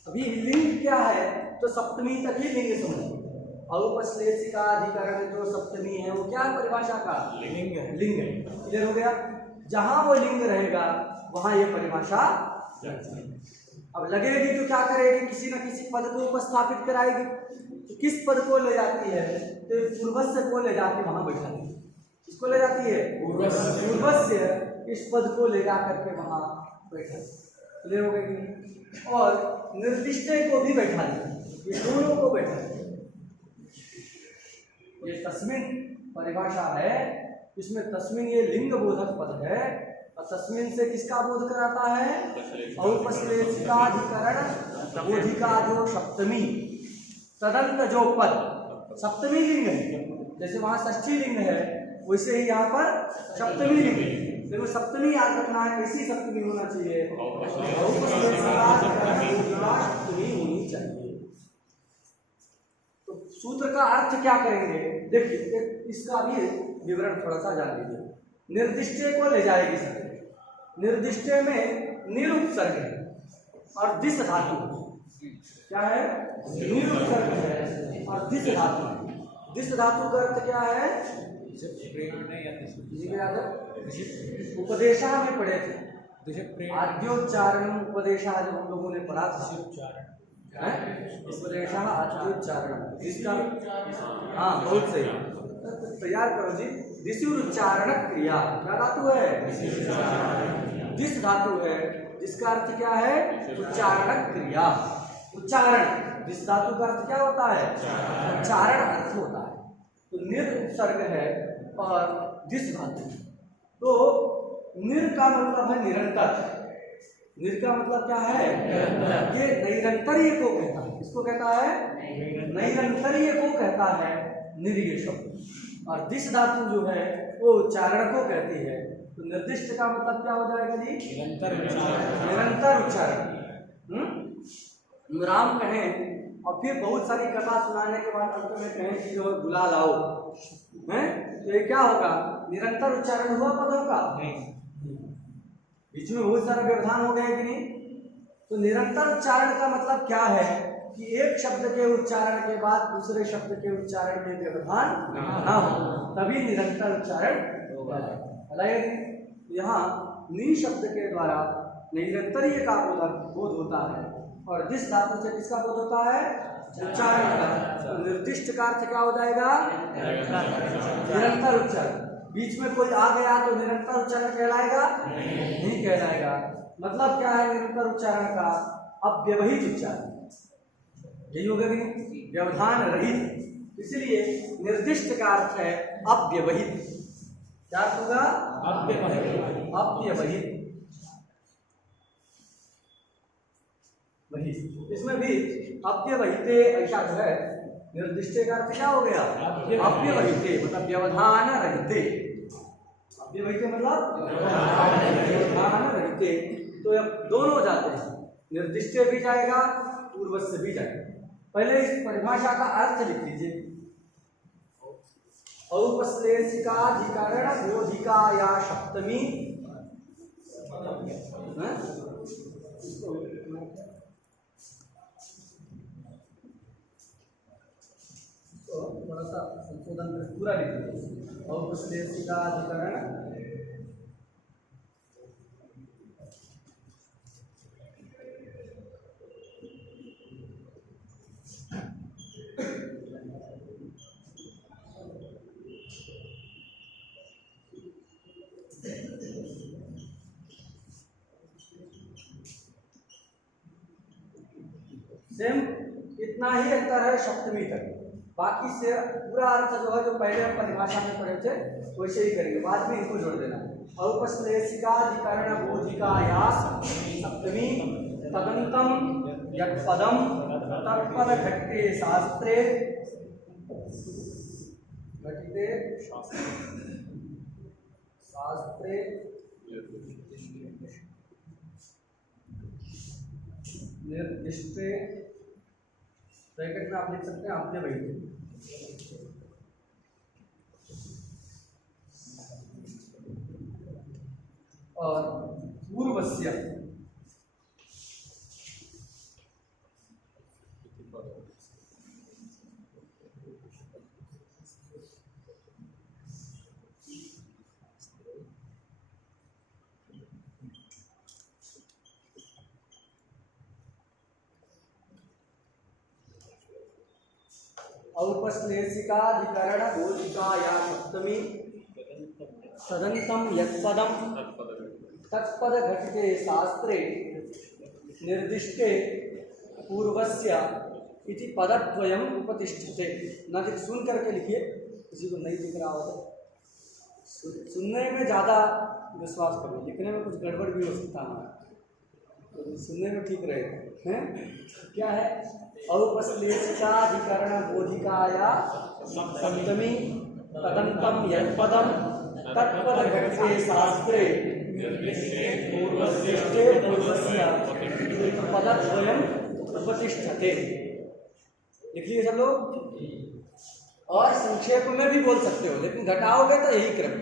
अभी लिंग क्या है, तो सप्तमी तक ही लिंग समझो। औपश्लेषिकाधिकरण जो सप्तमी है वो क्या परिभाषा का? लिंग है। लिंग है, क्लियर हो गया। जहां वो लिंग रहेगा वहां ये परिभाषा अब लगेगी तो क्या करेगी, किसी न किसी पद को उपस्थापित कराएगी। तो किस पद को ले जाती है, तो पूर्वस्य को ले जाके वहां बैठा देगी। किसको ले जाती है? पूर्वस्य इस पद को ले जा करके वहां बैठा, क्लियर हो गई। और निर्दिष्ट को भी बैठा दिया, ये दोनों को बैठा दिया। ये तस्मिन परिभाषा है, इसमें तस्मिन ये लिंग बोधक पद है, और तस्मिन से किसका बोध कराता है? औपश्लेषिकाधिकरण बोधिका जो सप्तमी, तदंत जो पद सप्तमी लिंग है, जैसे वहां षष्ठी लिंग है वैसे ही यहाँ पर सप्तमी लिंग है। देखो सप्तमी याद रखना है, कैसी सप्तमी होना चाहिए? सप्तमी होनी चाहिए। तो सूत्र का अर्थ क्या करेंगे, देखिए इसका भी विवरण थोड़ा सा जान लीजिए। निर्दिष्ट को ले जाएगी सर, निर्दिष्ट में निरुपसर्ग है और दिस धातु, क्या है? निरुपसर्ग है और दिस धातु। दिस धातु का अर्थ क्या है? उपदेशा में पढ़े थे, आद्योच्चारण उपदेशा जो हम लोगों ने पढ़ा था, उपदेशा आद्योच्चारण, इसका हाँ बहुत सही, तैयार करो जी। दिशुच्चारण क्रिया क्या धातु है? दिस धातु है, जिसका अर्थ क्या है? उच्चारण क्रिया। उच्चारण, दिस धातु का अर्थ क्या होता है? उच्चारण अर्थ होता है। तो निर उपसर्ग है और दिस धातु। तो निर का मतलब है निरंतर, निर का मतलब क्या है? ये नैरंतर्य को कहता है, किसको कहता है? नैरंतर्य को कहता है निर्य शब्द। और दिस धातु जो है वो उच्चारण को कहती है। तो निर्दिष्ट का मतलब क्या हो जाएगा जी? निरंतर उच्चारण। राम कहें और फिर बहुत सारी कथा सुनाने के बाद अंत में कहें कि जो बुला लाओ, हैं, तो ये क्या होगा? निरंतर उच्चारण हुआ पदों का? बीच में बहुत सारे व्यवधान हो गए कि नहीं? तो निरंतर उच्चारण का मतलब क्या है कि एक शब्द के उच्चारण के बाद दूसरे शब्द के उच्चारण में व्यवधान ना हो, तभी निरंतर उच्चारण होगा। यहाँ नि शब्द के द्वारा निरंतर्य का बोध होता है और दिस धातु से किसका बोध होता है? उच्चारण का। तो निर्दिष्ट का अर्थ क्या हो जाएगा? निरंतर उच्चारण। बीच में कोई आ गया तो निरंतर उच्चारण कहलाएगा? नहीं कहलाएगा। मतलब क्या है निरंतर उच्चारण का? अव्यवहित उच्चारण। यही होगा कि नहीं, व्यवधान रहित। इसलिए निर्दिष्ट का अर्थ है अव्यवहित। क्या अर्थ होगा? अव्यवहित। वही इसमें भी अव्यवहिते ऐसा जो है, निर्दिष्ट का अर्थ क्या हो गया? अव्यवहिते मतलब व्यवधान रहिते। अव्यवहिते मतलब व्यवधान रहिते। तो अब दोनों हो जाते हैं, निर्दिष्ट भी जाएगा, पूर्वस्य भी जाएगा। पहले इस परिभाषा का अर्थ लिख लीजिए। औपश्लेषिकाधिकरण बोधिका या सप्तमी, थोड़ा सा संशोधन पूरा लिख लीजिए। औपश्लेषिकाधिकरण सेम इतना ही अंतर है सप्तमी तक। बाकी से पूरा अर्थ जो है, जो पहले हम परिभाषा में पढ़े थे वैसे ही करेंगे, बाद में इनको जोड़ देना। औपश्लेषिकाधिकरण बोधिका या सप्तमी तदंतम यत्पदम तत्पद घटिते शास्त्रे निर्दिष्टे ब्रैकेट में आप लिख सकते हैं अव्यवहित। और पूर्वस्य औपश्लेषिकाधिकरण बोधिका या सप्तमी तदंतम यत्पदम तत्पद घटिते शास्त्रे निर्दिष्टे पूर्वस्य इति पदद्वयम् उपतिष्ठते। ना लिख, सुन करके लिखिए, किसी को नहीं दिख रहा हो तो सुनने में ज़्यादा विश्वास करो, लिखने में कुछ गड़बड़ भी हो सकता है, तो सुनने में ठीक रहेगा। हैं क्या है? औपश्लेषिकाधिकरण बोधिका या सप्तमी तदंतम यत्पदम तत्पद घटिते शास्त्रे पूर्वस्य पदद्वयम् उपतिष्ठते। लिख लिए सब लोग? और संक्षेप में भी बोल सकते हो, लेकिन घटाओगे तो यही क्रम।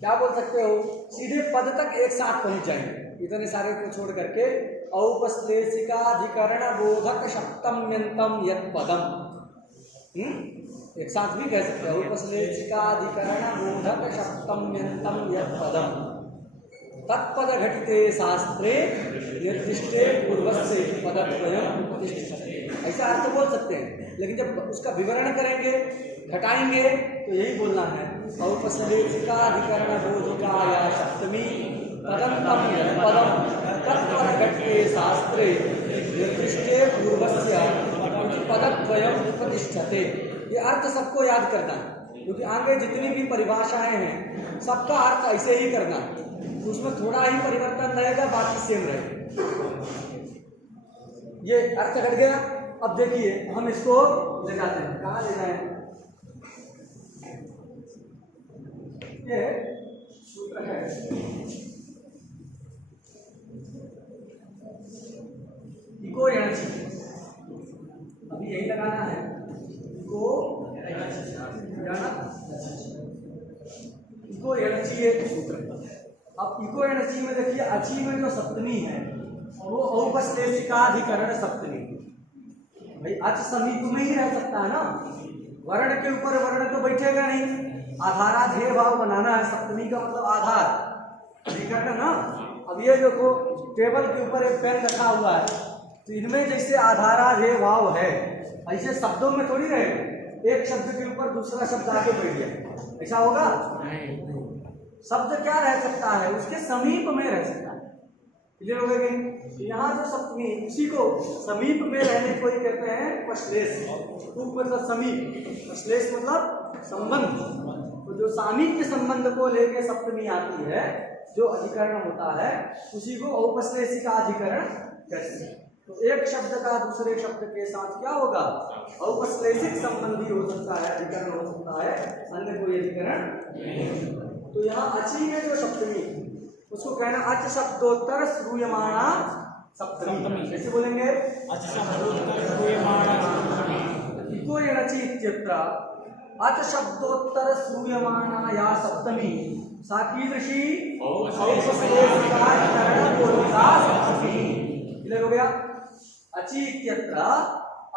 क्या बोल सकते हो? सीधे पद तक एक साथ पहुंच जाएंगे, इतने सारे को छोड़ करके। औपश्लेषिकाधिकरण बोधक सप्तम्यंतम यत् पदम, एक साथ भी कह सकते हो। औपश्लेषिकाधिकरण बोधक सप्तम्यंतम यत् पदम तत्पद घटिते शास्त्रे निर्दिष्टे पूर्वस्य पदद्वयम् उपतिष्ठते। ऐसा अर्थ बोल सकते हैं, लेकिन जब उसका विवरण करेंगे, घटाएंगे, तो यही बोलना है। औपश्लेषिकाधिकरण बोधिका या सप्तमी तदंतम यत्पदम तत्पद घटिते शास्त्रे निर्दिष्टे पूर्वस्य पदद्वयम् उपतिष्ठते। ये अर्थ सबको याद करना है, क्योंकि आगे जितनी भी परिभाषाएं हैं सबका अर्थ ऐसे ही करना है। उसमें थोड़ा ही परिवर्तन रहेगा, बाकी सेम रहेगा। ये अर्थ घट गया। अब देखिए, हम इसको ले जाते हैं, कहाँ ले जाएं? ये सूत्र है, इको एनर्जी, अभी यही लगाना है। इको एनर्जी एक सूत्र है। अब इको एनर्जी में देखिए, अची में जो सप्तमी है वो औपश्लेषिकाधिकरण सप्तमी। भाई अच समीप में ही रह सकता है ना, वर्ण के ऊपर वर्ण तो बैठेगा नहीं। आधाराधेय भाव बनाना है, सप्तमी का मतलब आधार, ठीक है ना। अब ये देखो, टेबल के ऊपर एक पेन रखा हुआ है, तो इनमें जैसे आधाराधेय भाव है, ऐसे शब्दों में थोड़ी रहेगा। एक शब्द के ऊपर दूसरा शब्द आगे बैठ गया, ऐसा होगा? शब्द क्या रह सकता है? उसके समीप में रह सकता है। क्लियर हो गया कि यहाँ जो सप्तमी उसी को समीप में रहने को ही कहते हैं उपश्लेष। उप मतलब समीप, श्लेष मतलब संबंध। तो जो सामीप्य संबंध को लेकर सप्तमी आती है, जो अधिकरण होता है, उसी को औपश्लेषी का अधिकरण कहते हैं। तो एक शब्द का दूसरे शब्द के साथ क्या होगा, औपश्लेषिक संबंधी हो सकता है, अधिकरण हो सकता है, अन्य कोई अधिकरण नहीं। तो यहाँ अची में जो सप्तमी उसको कहना अच शब्दोत्तर श्रूयमाणा सप्तमी। कैसे बोलेंगे, अच शब्दोत्तर श्रूयमाणा सप्तमी। इको यणचि इत्यत्र अच शब्दोत्तर श्रूयमाणा या सप्तमी सा कीदृशी औपश्लेषिकाधिकरणपूर्वका सप्तमी। क्लियर हो गया। अचि इत्यत्र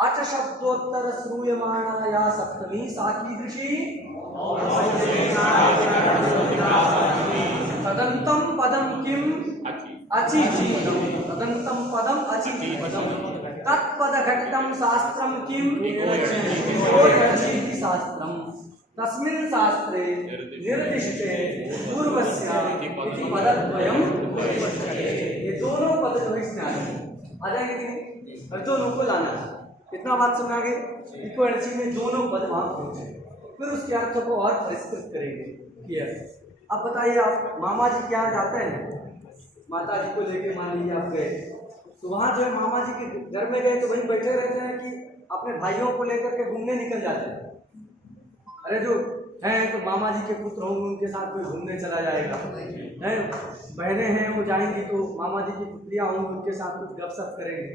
अच शब्दोत्तर श्रूयमाणा या सप्तमी सा कीदृशी तदंतम पदम किम अचि तदंतम पदम अचि पदम तत्पद घटितम शास्त्रम किम इति शास्त्रम तस्मिन् शास्त्रे निर्दिष्टे पूर्वस्य इति पदद्वयम्। ये दोनों पद जो इसमें आ जाएंगे कि नहीं, और दोनों को लाना है। इतना बात समझ आ गई। इको एनर्जी में दोनों पद वहां पहुंचे, फिर उसके अर्थ को और परिष्कृत करेंगे। क्लियर। अब बताइए, आप मामा जी के यहाँ जाते हैं, माता जी को लेके मान लीजिए आप गए, तो वहाँ जो है मामा जी के घर में गए तो वहीं बैठे रहते हैं कि अपने भाइयों को लेकर के घूमने निकल जाते हैं। अरे जो हैं तो मामा जी के पुत्र होंगे, उनके साथ कोई घूमने चला जाएगा, हैं बहनें हैं वो जाएंगी तो मामा जी की पुत्रियाँ होंगी, उनके साथ कुछ गपशप करेंगे।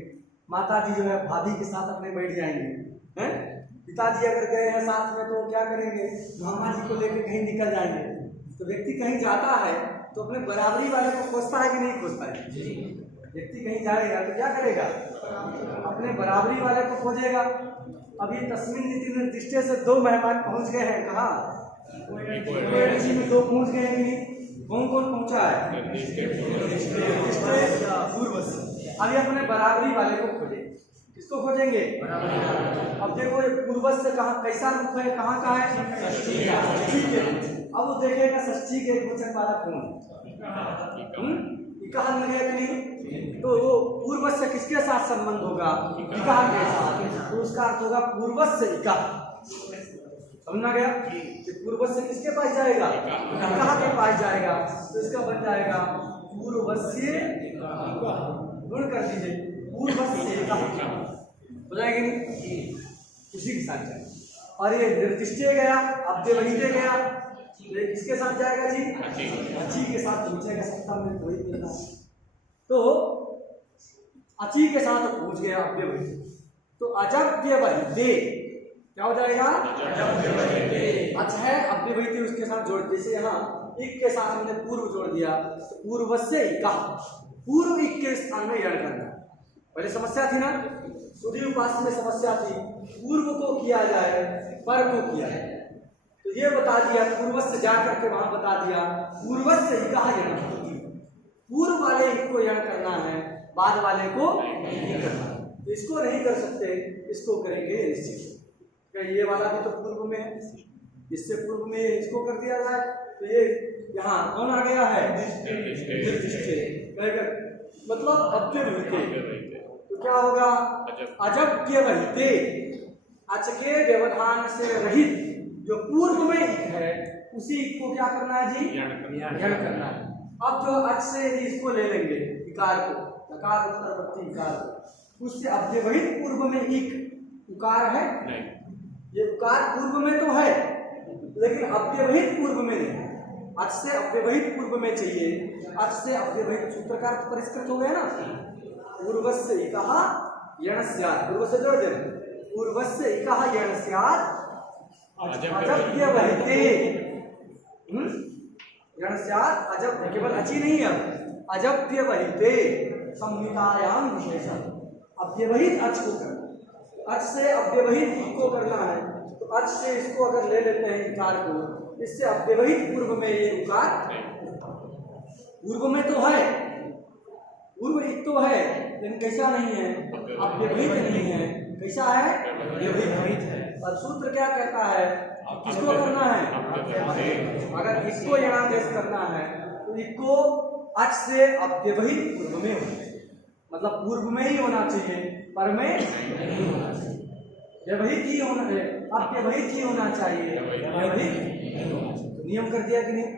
माता जी जो है भाभी के साथ अपने बैठ जाएंगे, हैं पिताजी अगर गए हैं साथ में तो क्या करेंगे, मामा जी को लेकर कहीं निकल जाएंगे। तो व्यक्ति कहीं जाता है तो अपने बराबरी वाले को खोजता है कि नहीं खोजता है? व्यक्ति कहीं जाएगा तो क्या करेगा, अपने बराबरी वाले को खोजेगा। अभी तस्मिन नीति निर्दिष्टे से दो मेहमान पहुंच गए हैं, कहाँ में दो पहुंच गए हैं कि नहीं, कौन कौन पहुंचा है, पूर्व से। अभी अपने बराबरी वाले को खोजे, किसको खोजेंगे, अब देखो पूर्वज से कहाँ कैसा रूप है, कहाँ का है, ठीक है। अब वो देखेगा षष्ठी के एक वचन वाला कौन, इकाह लग गया कि नहीं, तो वो पूर्वज से किसके साथ संबंध होगा, इकाह के साथ, तो उसका अर्थ होगा पूर्वज से इकाह। समझना गया कि पूर्वज से किसके पास जाएगा, इकाह के पास जाएगा, तो इसका बन जाएगा पूर्वस्य गुण कर दीजिए, पूर्वस्य इकाह हो जाएगी नहीं, उसी के साथ जाएगा। और ये निर्दिष्टे गया, अब वहीते गया, तो किसके साथ जाएगा जी, अची के साथ पूछेगा, सत्ता में कोई नहीं। तो अची के साथ पूछ गया अव्यवहित, तो अजव्यवहिते क्या हो जाएगा, अच्छा है अव्यवहित उसके साथ जोड़, जैसे यहाँ एक के साथ हमने पूर्व जोड़ दिया, तो पूर्व से इका, पूर्व एक के स्थान में यण करना। पहले समस्या थी ना, सूर्य उपास में समस्या थी, पूर्व को किया जाए पर को किया जाए, तो ये बता दिया, पूर्व से जाकर के वहां बता दिया पूर्व से इका यण, पूर्व वाले को यण करना है, बाद वाले को नहीं करना। तो इसको नहीं कर सकते, इसको करेंगे निश्चित। ये वाला भी तो पूर्व में है, इससे पूर्व में इसको कर दिया जाए, तो ये यहाँ कौन आ गया है, निर्दिष्टे, मतलब अव्यवहिते। तो क्या होगा, अजव्यवहिते, अच के व्यवधान से रहित जो पूर्व में एक है, उसी को क्या करना है जी, यण करना है। अब जो अच से इसको ले लेंगे इकार को, नकार उत्तरवर्ती इकार को, उससे अव्यवहित पूर्व में एक उकार है, ये उकार पूर्व में तो है लेकिन अव्यवहित पूर्व में नहीं, अच से अव्यवहित पूर्व में चाहिए, अच से अव्यवहित सूत्र का अर्थ परिष्कृत हो गया ना, पूर्वस्य इकाः यण स्यात्, पूर्व से जोड़ देना, पूर्वस्य इकाः यण स्यात् अजव्यवहिते, यण स्यात् अजब, केवल अची नहीं है, अजव्यवहिते संहितायां विशेषण, अव्यवहित अच को करना, अच से अव्यवहित को करना है, तो अच से इसको अगर ले लेते हैं इकार को, इससे अव्यवहित पूर्व में ये उकार, पूर्व में तो है, पूर्व एक तो है लेकिन कैसा नहीं है, अव्यवहित नहीं है, कैसा है, अव्यवहित है। और सूत्र क्या कहता है, किसको करना है, अगर इसको यणादेश करना है तो इसको अच से अव्यवहित पूर्व में होना चाहिए, मतलब पूर्व में ही होना चाहिए, पर में नहीं होना चाहिए। व्यवहित ही होना है, अव्यवहित ही होना चाहिए, व्यवहित नहीं होना चाहिए। तो नियम कर दिया कि नहीं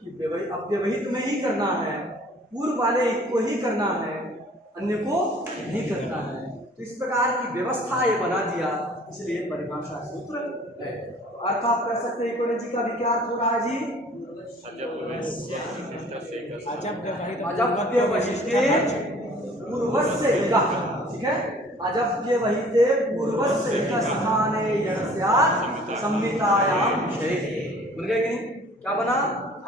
कि अव्यवहित में ही करना है, पूर्व वाले एक को ही करना है, अन्य को नहीं करना है। तो इस प्रकार की व्यवस्था ये बना दिया, इसलिए परिभाषा सूत्र है। अर्थ आप कर सकते हैं, इकोलॉजी का भी क्या अर्थ हो रहा है जी? अजव्यवहिते पूर्वस्य इकः, ठीक है, अजव्यवहिते पूर्वस्य इकः स्थाने यणस्यात् संहितायां विषये। बन गया कि नहीं? क्या बना?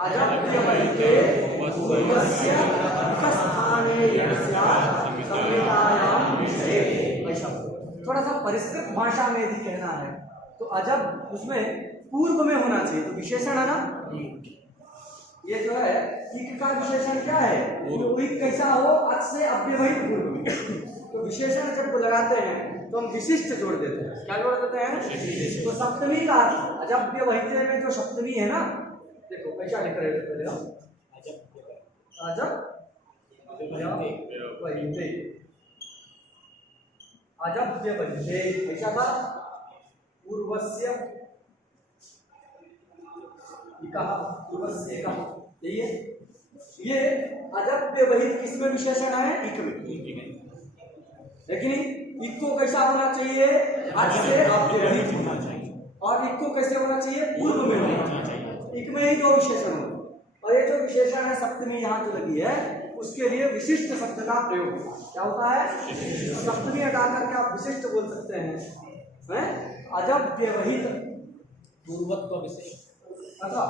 अजव्यवहिते पूर्वस्य इकः स्थाने यणस्यात् संहितायां विषये। ऐसा थोड़ा सा परिष्कृत भाषा में यदि कहना है तो अजब उसमें पूर्व में होना चाहिए, तो विशेषण है ना, ये जो है इक का विशेषण क्या है? तो इक कैसा हो? अच से अव्यवहित पूर्व में। तो विशेषण जब लगाते हैं तो हम विशिष्ट जोड़ देते हैं। क्या जोड़ देते हैं? तो सप्तमी का अजव्यवहित में जो सप्तमी है ना, देखो कैसा लिख रहे थे हम, अजव्यवहिते ऐसा था, पूर्वस्य इकः, पूर्वस्य इकः, यही है। ये अजव्यवहित किसमें विशेषण है? इक में, लेकिन इक को कैसा होना चाहिए? अच से अव्यवहित होना चाहिए। और इक को कैसे होना चाहिए? पूर्व में होना चाहिए। इक में ही दो विशेषण होते हैं, और ये जो विशेषण है सप्तमी यहाँ जो लगी है उसके लिए विशिष्ट शब्द का प्रयोग होता है। क्या होता है? सप्तमी हटा करके आप विशिष्ट बोल सकते हैं, अजव्यवहित पूर्वत्व विशिष्ट। अच्छा,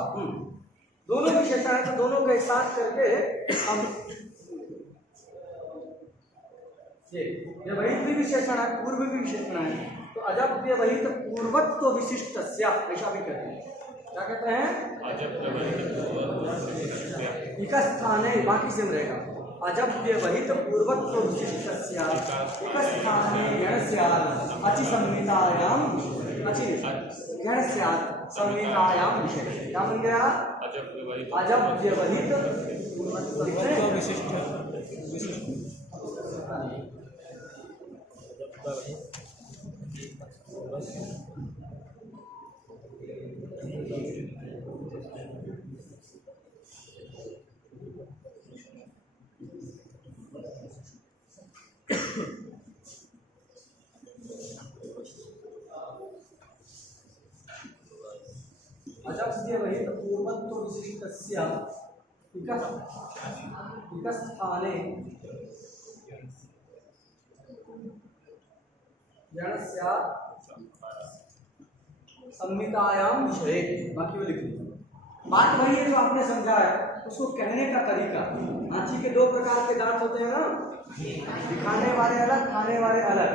दोनों विशेषण है तो दोनों के साथ करके हम व्यवहित भी विशेषण है, पूर्व भी विशेषण है, तो अजव्यवहित पूर्वत्व विशिष्टस्य ऐसा भी कहते हैं। क्या कहते हैं? इक स्थाने, बाकी सेम रहेगा, अजव्यवहित पूर्वत्व विशिष्टस्य इक स्थाने यणस्यात् अचि संहितायां, अचि यणस्यात् संहितायां विषये। क्या बन गया? अजव्यवहित पूर्वत्व विशिष्ट। अजव्यवहित पूर्वत्व विशिष्टस्य इक स्थाने यणस्यात् संहितायां विषये। बाकी वो लिख लीजिए। बात वही है जो आपने समझा है, उसको कहने का तरीका। हाथी के दो प्रकार के दांत होते हैं ना, दिखाने वाले अलग, खाने वाले अलग।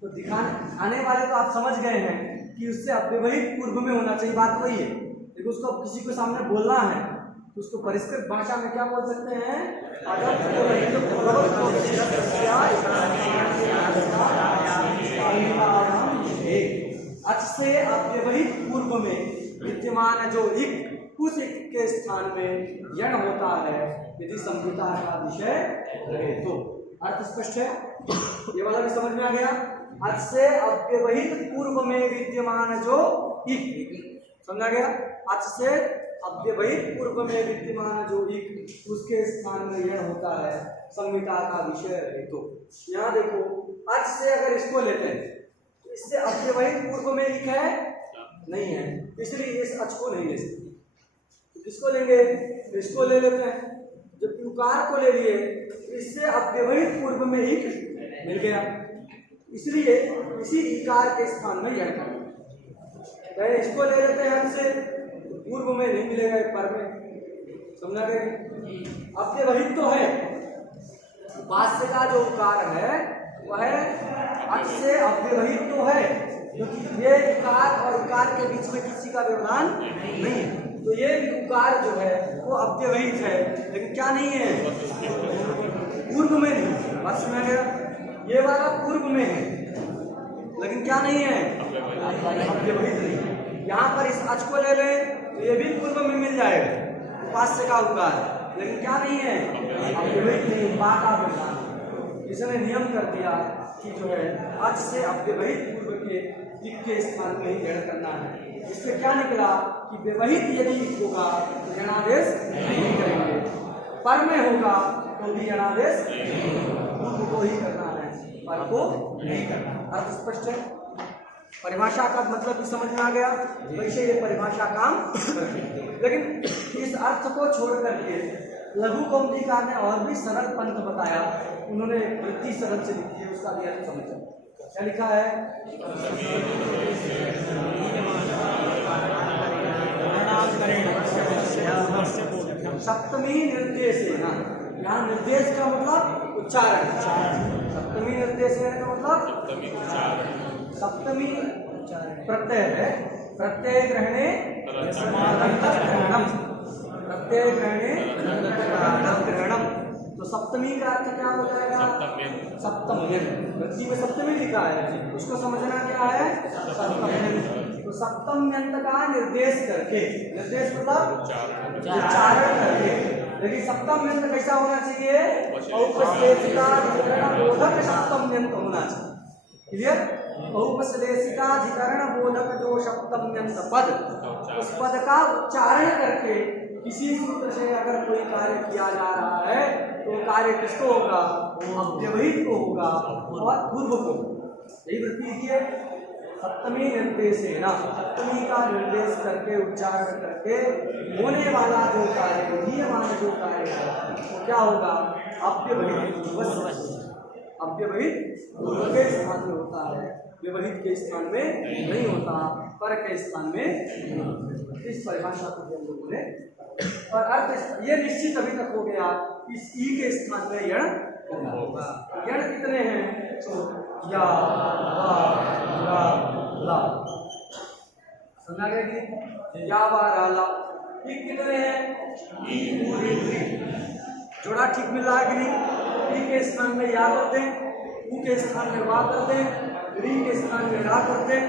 तो खाने वाले तो आप समझ गए हैं कि उससे अव्यवहित पूर्व में होना चाहिए, बात वही है। लेकिन उसको किसी को सामने बोलना है तो उसको परिष्कृत भाषा में क्या बोल सकते हैं? अच से अव्यवहित पूर्व में विद्यमान जो इक, उस इक के स्थान में यण होता है यदि संहिता का विषय रहे तो। अर्थ स्पष्ट है? ये वाला भी समझ में आ गया? अच से अव्यवहित पूर्व में विद्यमान जो इक, समझा गया? अच से अव्यवहित पूर्व में विद्यमान जो इक, उसके स्थान में यण होता है संहिता का विषय रहे तो। यहाँ देखो, अच से अगर इसको लेते हैं तो इससे अव्यवहित पूर्व में इक है नहीं है, इसलिए इस अच को नहीं ले सकते। तो किसको लेंगे? इसको ले लेते हैं। जब उकार को ले लिए इससे अव्यवहित पूर्व में इक मिल गया, इसलिए इसी इकार के स्थान में यण कर। पहले इसको ले लेते हैं हम से, पूर्व में नहीं मिलेगा, पर में। समझा गया? अव्यवहित तो है, उपास्य का जो उकार है वह अच से अव्यवहित तो है, क्योंकि ये उकार और उकार के बीच में किसी का व्यवधान नहीं है। तो ये उकार जो है वो अव्यवहित है, लेकिन क्या नहीं है? पूर्व में नहीं। बात सुना गया? ये वाला पूर्व में है लेकिन क्या नहीं है? अव्यवहित नहीं। यहाँ पर इस अच को ले लें तो ये भी पूर्व में मिल जाएगा, उपास्य का उकार, लेकिन क्या नहीं है, अव्यवहित नहीं, बा का विधान। इसने नियम कर दिया कि जो है आज से अव्यवहित पूर्व के इक के स्थान में ही यण करना है। इससे क्या निकला कि व्यवहित यदि होगा तो यणादेश नहीं करेंगे, पर में होगा तो भी यणादेश पूर्व को ही करना है, पर को नहीं करना। अर्थ स्पष्ट है, परिभाषा का मतलब भी समझ में आ गया। वैसे ये परिभाषा काम करती है, लेकिन इस अर्थ को छोड़ करके लघु कौमुदीकार ने और भी सरल पंथ बताया। उन्होंने वृत्ति सरल से लिखी है, उसका भी अर्थ समझा। क्या लिखा है? सप्तमी निर्देश है ना, यहाँ निर्देश का मतलब उच्चारण। सप्तमी निर्देश का मतलब सप्तमी प्रत्यय है, प्रत्यय ग्रहणे प्रत्यय ग्रहणे ग्रहणम। तो सप्तमी का अर्थ क्या हो जाएगा? सप्तम्यन। वृत्ति में सप्तमी लिखा है, उसको समझना क्या है? सप्तम्यन। तो सप्तम्यंत का निर्देश करके, निर्देश मतलब उच्चारण करके। लेकिन सप्तम्यंत कैसा होना चाहिए? औपश्लेषिकाधिकरण बोधक सप्तम्यंत होना चाहिए। क्लियर? औपश्लेषिकाधिकरण बोधक जो सप्तम्यंत पद, उस पद का उच्चारण करके किसी सूत्र से अगर कोई कार्य किया जा रहा है तो कार्य किसको होगा? अव्यवहित को होगा और पूर्व को। यही वृत्ति है सप्तमी निर्देश है ना, सप्तमी का निर्देश करके उच्चारण करके होने वाला जो कार्य, विधीयमान जो कार्य है वो क्या होगा? अव्यवहित। अव्यवहित पूर्व के स्थान में होता है, व्यवहित के स्थान में नहीं होता, पर के स्थान में। इस परिभाषा को हम लोगों ने, और अर्थ ये निश्चित अभी तक हो गया, इस ई के स्थान में यण होगा। यण कितने हैं? या, वा, रा, ला। समझा गया कि या, वा, रा, ला। ई कितने हैं? ई, उ, री, री। जोड़ा ठीक मिल रहा है कि नहीं? ई के स्थान में या कर दें, उ के स्थान में वा कर दें, री के स्थान में रा कर दें,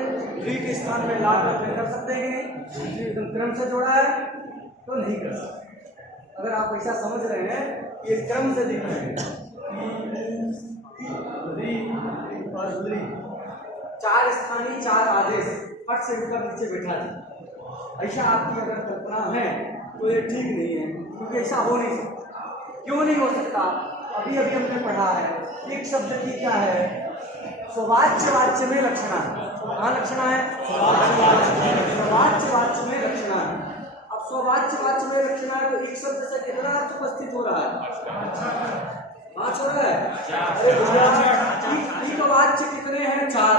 री के स्थान में ला कर दें। कर सकते हैं कि नहीं? एकदम क्रम से जोड़ा है तो नहीं कर सकते। अगर आप ऐसा समझ रहे हैं कि ये क्रम से दिख रहे हैं, री और ली, चार स्थानीय चार आदेश फट से उठकर नीचे बैठा दी, ऐसा आपकी अगर कल्पना है तो ये ठीक नहीं है, क्योंकि ऐसा हो नहीं सकता। क्यों नहीं हो सकता? अभी अभी हमने पढ़ा है, एक शब्द की क्या है? स्ववाच्य वाच्य में लक्षणा। कहाँ लक्षणा है? स्ववाच्य वाच्य में लक्षणा। अब स्ववाच्य वाच्य में लक्षणा है तो एक शब्द से कितना अर्थ उपस्थित हो रहा है? 5 हो रहा है। एक वाच्य कितने हैं? 4,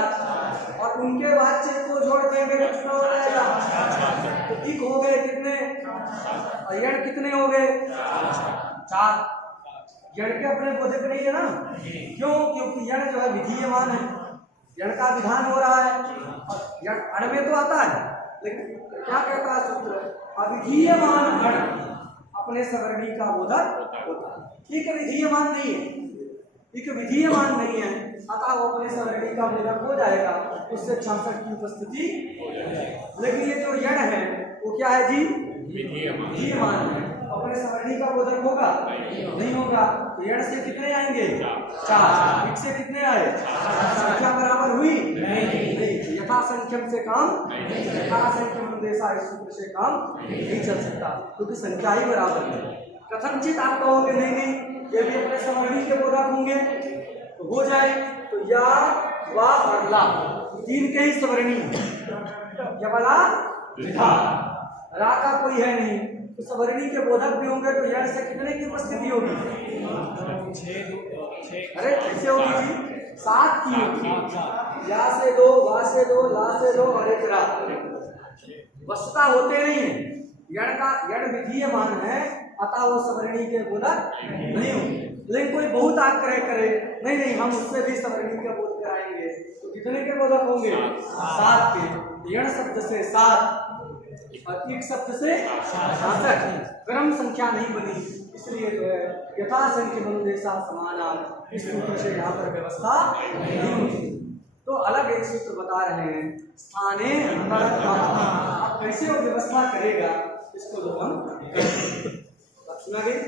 और उनके वाच्य को जोड़ देंगे तो कितना हो जाएगा? तो एक हो गए कितने, और यण कितने हो गए? 4। यण के अपने बोधक नहीं है ना, क्यों? क्योंकि यण जो है विधीयमान है, यण का विधान हो रहा है, और यण अण में तो आता है, लेकिन क्या कहता है सूत्र? अविधीयमान अण अपने सवर्णी का बोधक होता है। ठीक है, विधीयमान नहीं है, ठीक है, विधीयमान नहीं है, अतः वो अपने सवर्णी का बोधक हो जाएगा, उससे 66 की उपस्थिति हो जाएगी। लेकिन ये जो यण है वो क्या है जी? विधीयमान है, अपने सवर्णी का बोधक होगा? नहीं होगा। तो यण से कितने आएंगे? 4। एक से कितने आए? संख्या बराबर हुई? नहीं। यथा संख्यम से काम, यथा संख्यम अनुदेशा इस सूत्र से काम नहीं चल सकता, क्योंकि संख्या ही बराबर है। कथनचित आप कहोगे नहीं नहीं, ये भी अपने सवर्णी के बोधक होंगे, तो हो जाए। तो या, वा और ला 3 के ही सवर्णी, या वाला विधा, रा का कोई है नहीं, तो सवर्णी के बोधक भी होंगे, तो यण से कितने की उपस्थिति होगी? 6। अरे कैसे होगी जी? 7 की होगी। या से 2, वा से 2, ला से 2 और एक रा। वस्तुतः होते नहीं है, यण का यण विधीयमान है, अतः वो सवर्णी के बोधक नहीं होंगे। लेकिन कोई बहुत आग्रह करे, नहीं नहीं हम उससे भी सवर्णी का बोध कराएंगे, तो कितने के बोधक होंगे? 7 के। यण शब्द से 7 और एक शब्द से 66, क्रम संख्या नहीं बनी, इसलिए जो है यथा संख्य अनुदेशा समाना, इस सूत्र से यहाँ पर व्यवस्था नहीं होती। तो अलग एक सूत्र बता रहे हैं, स्थाने अब कैसे वो व्यवस्था करेगा, इसको तो हम सुना गई।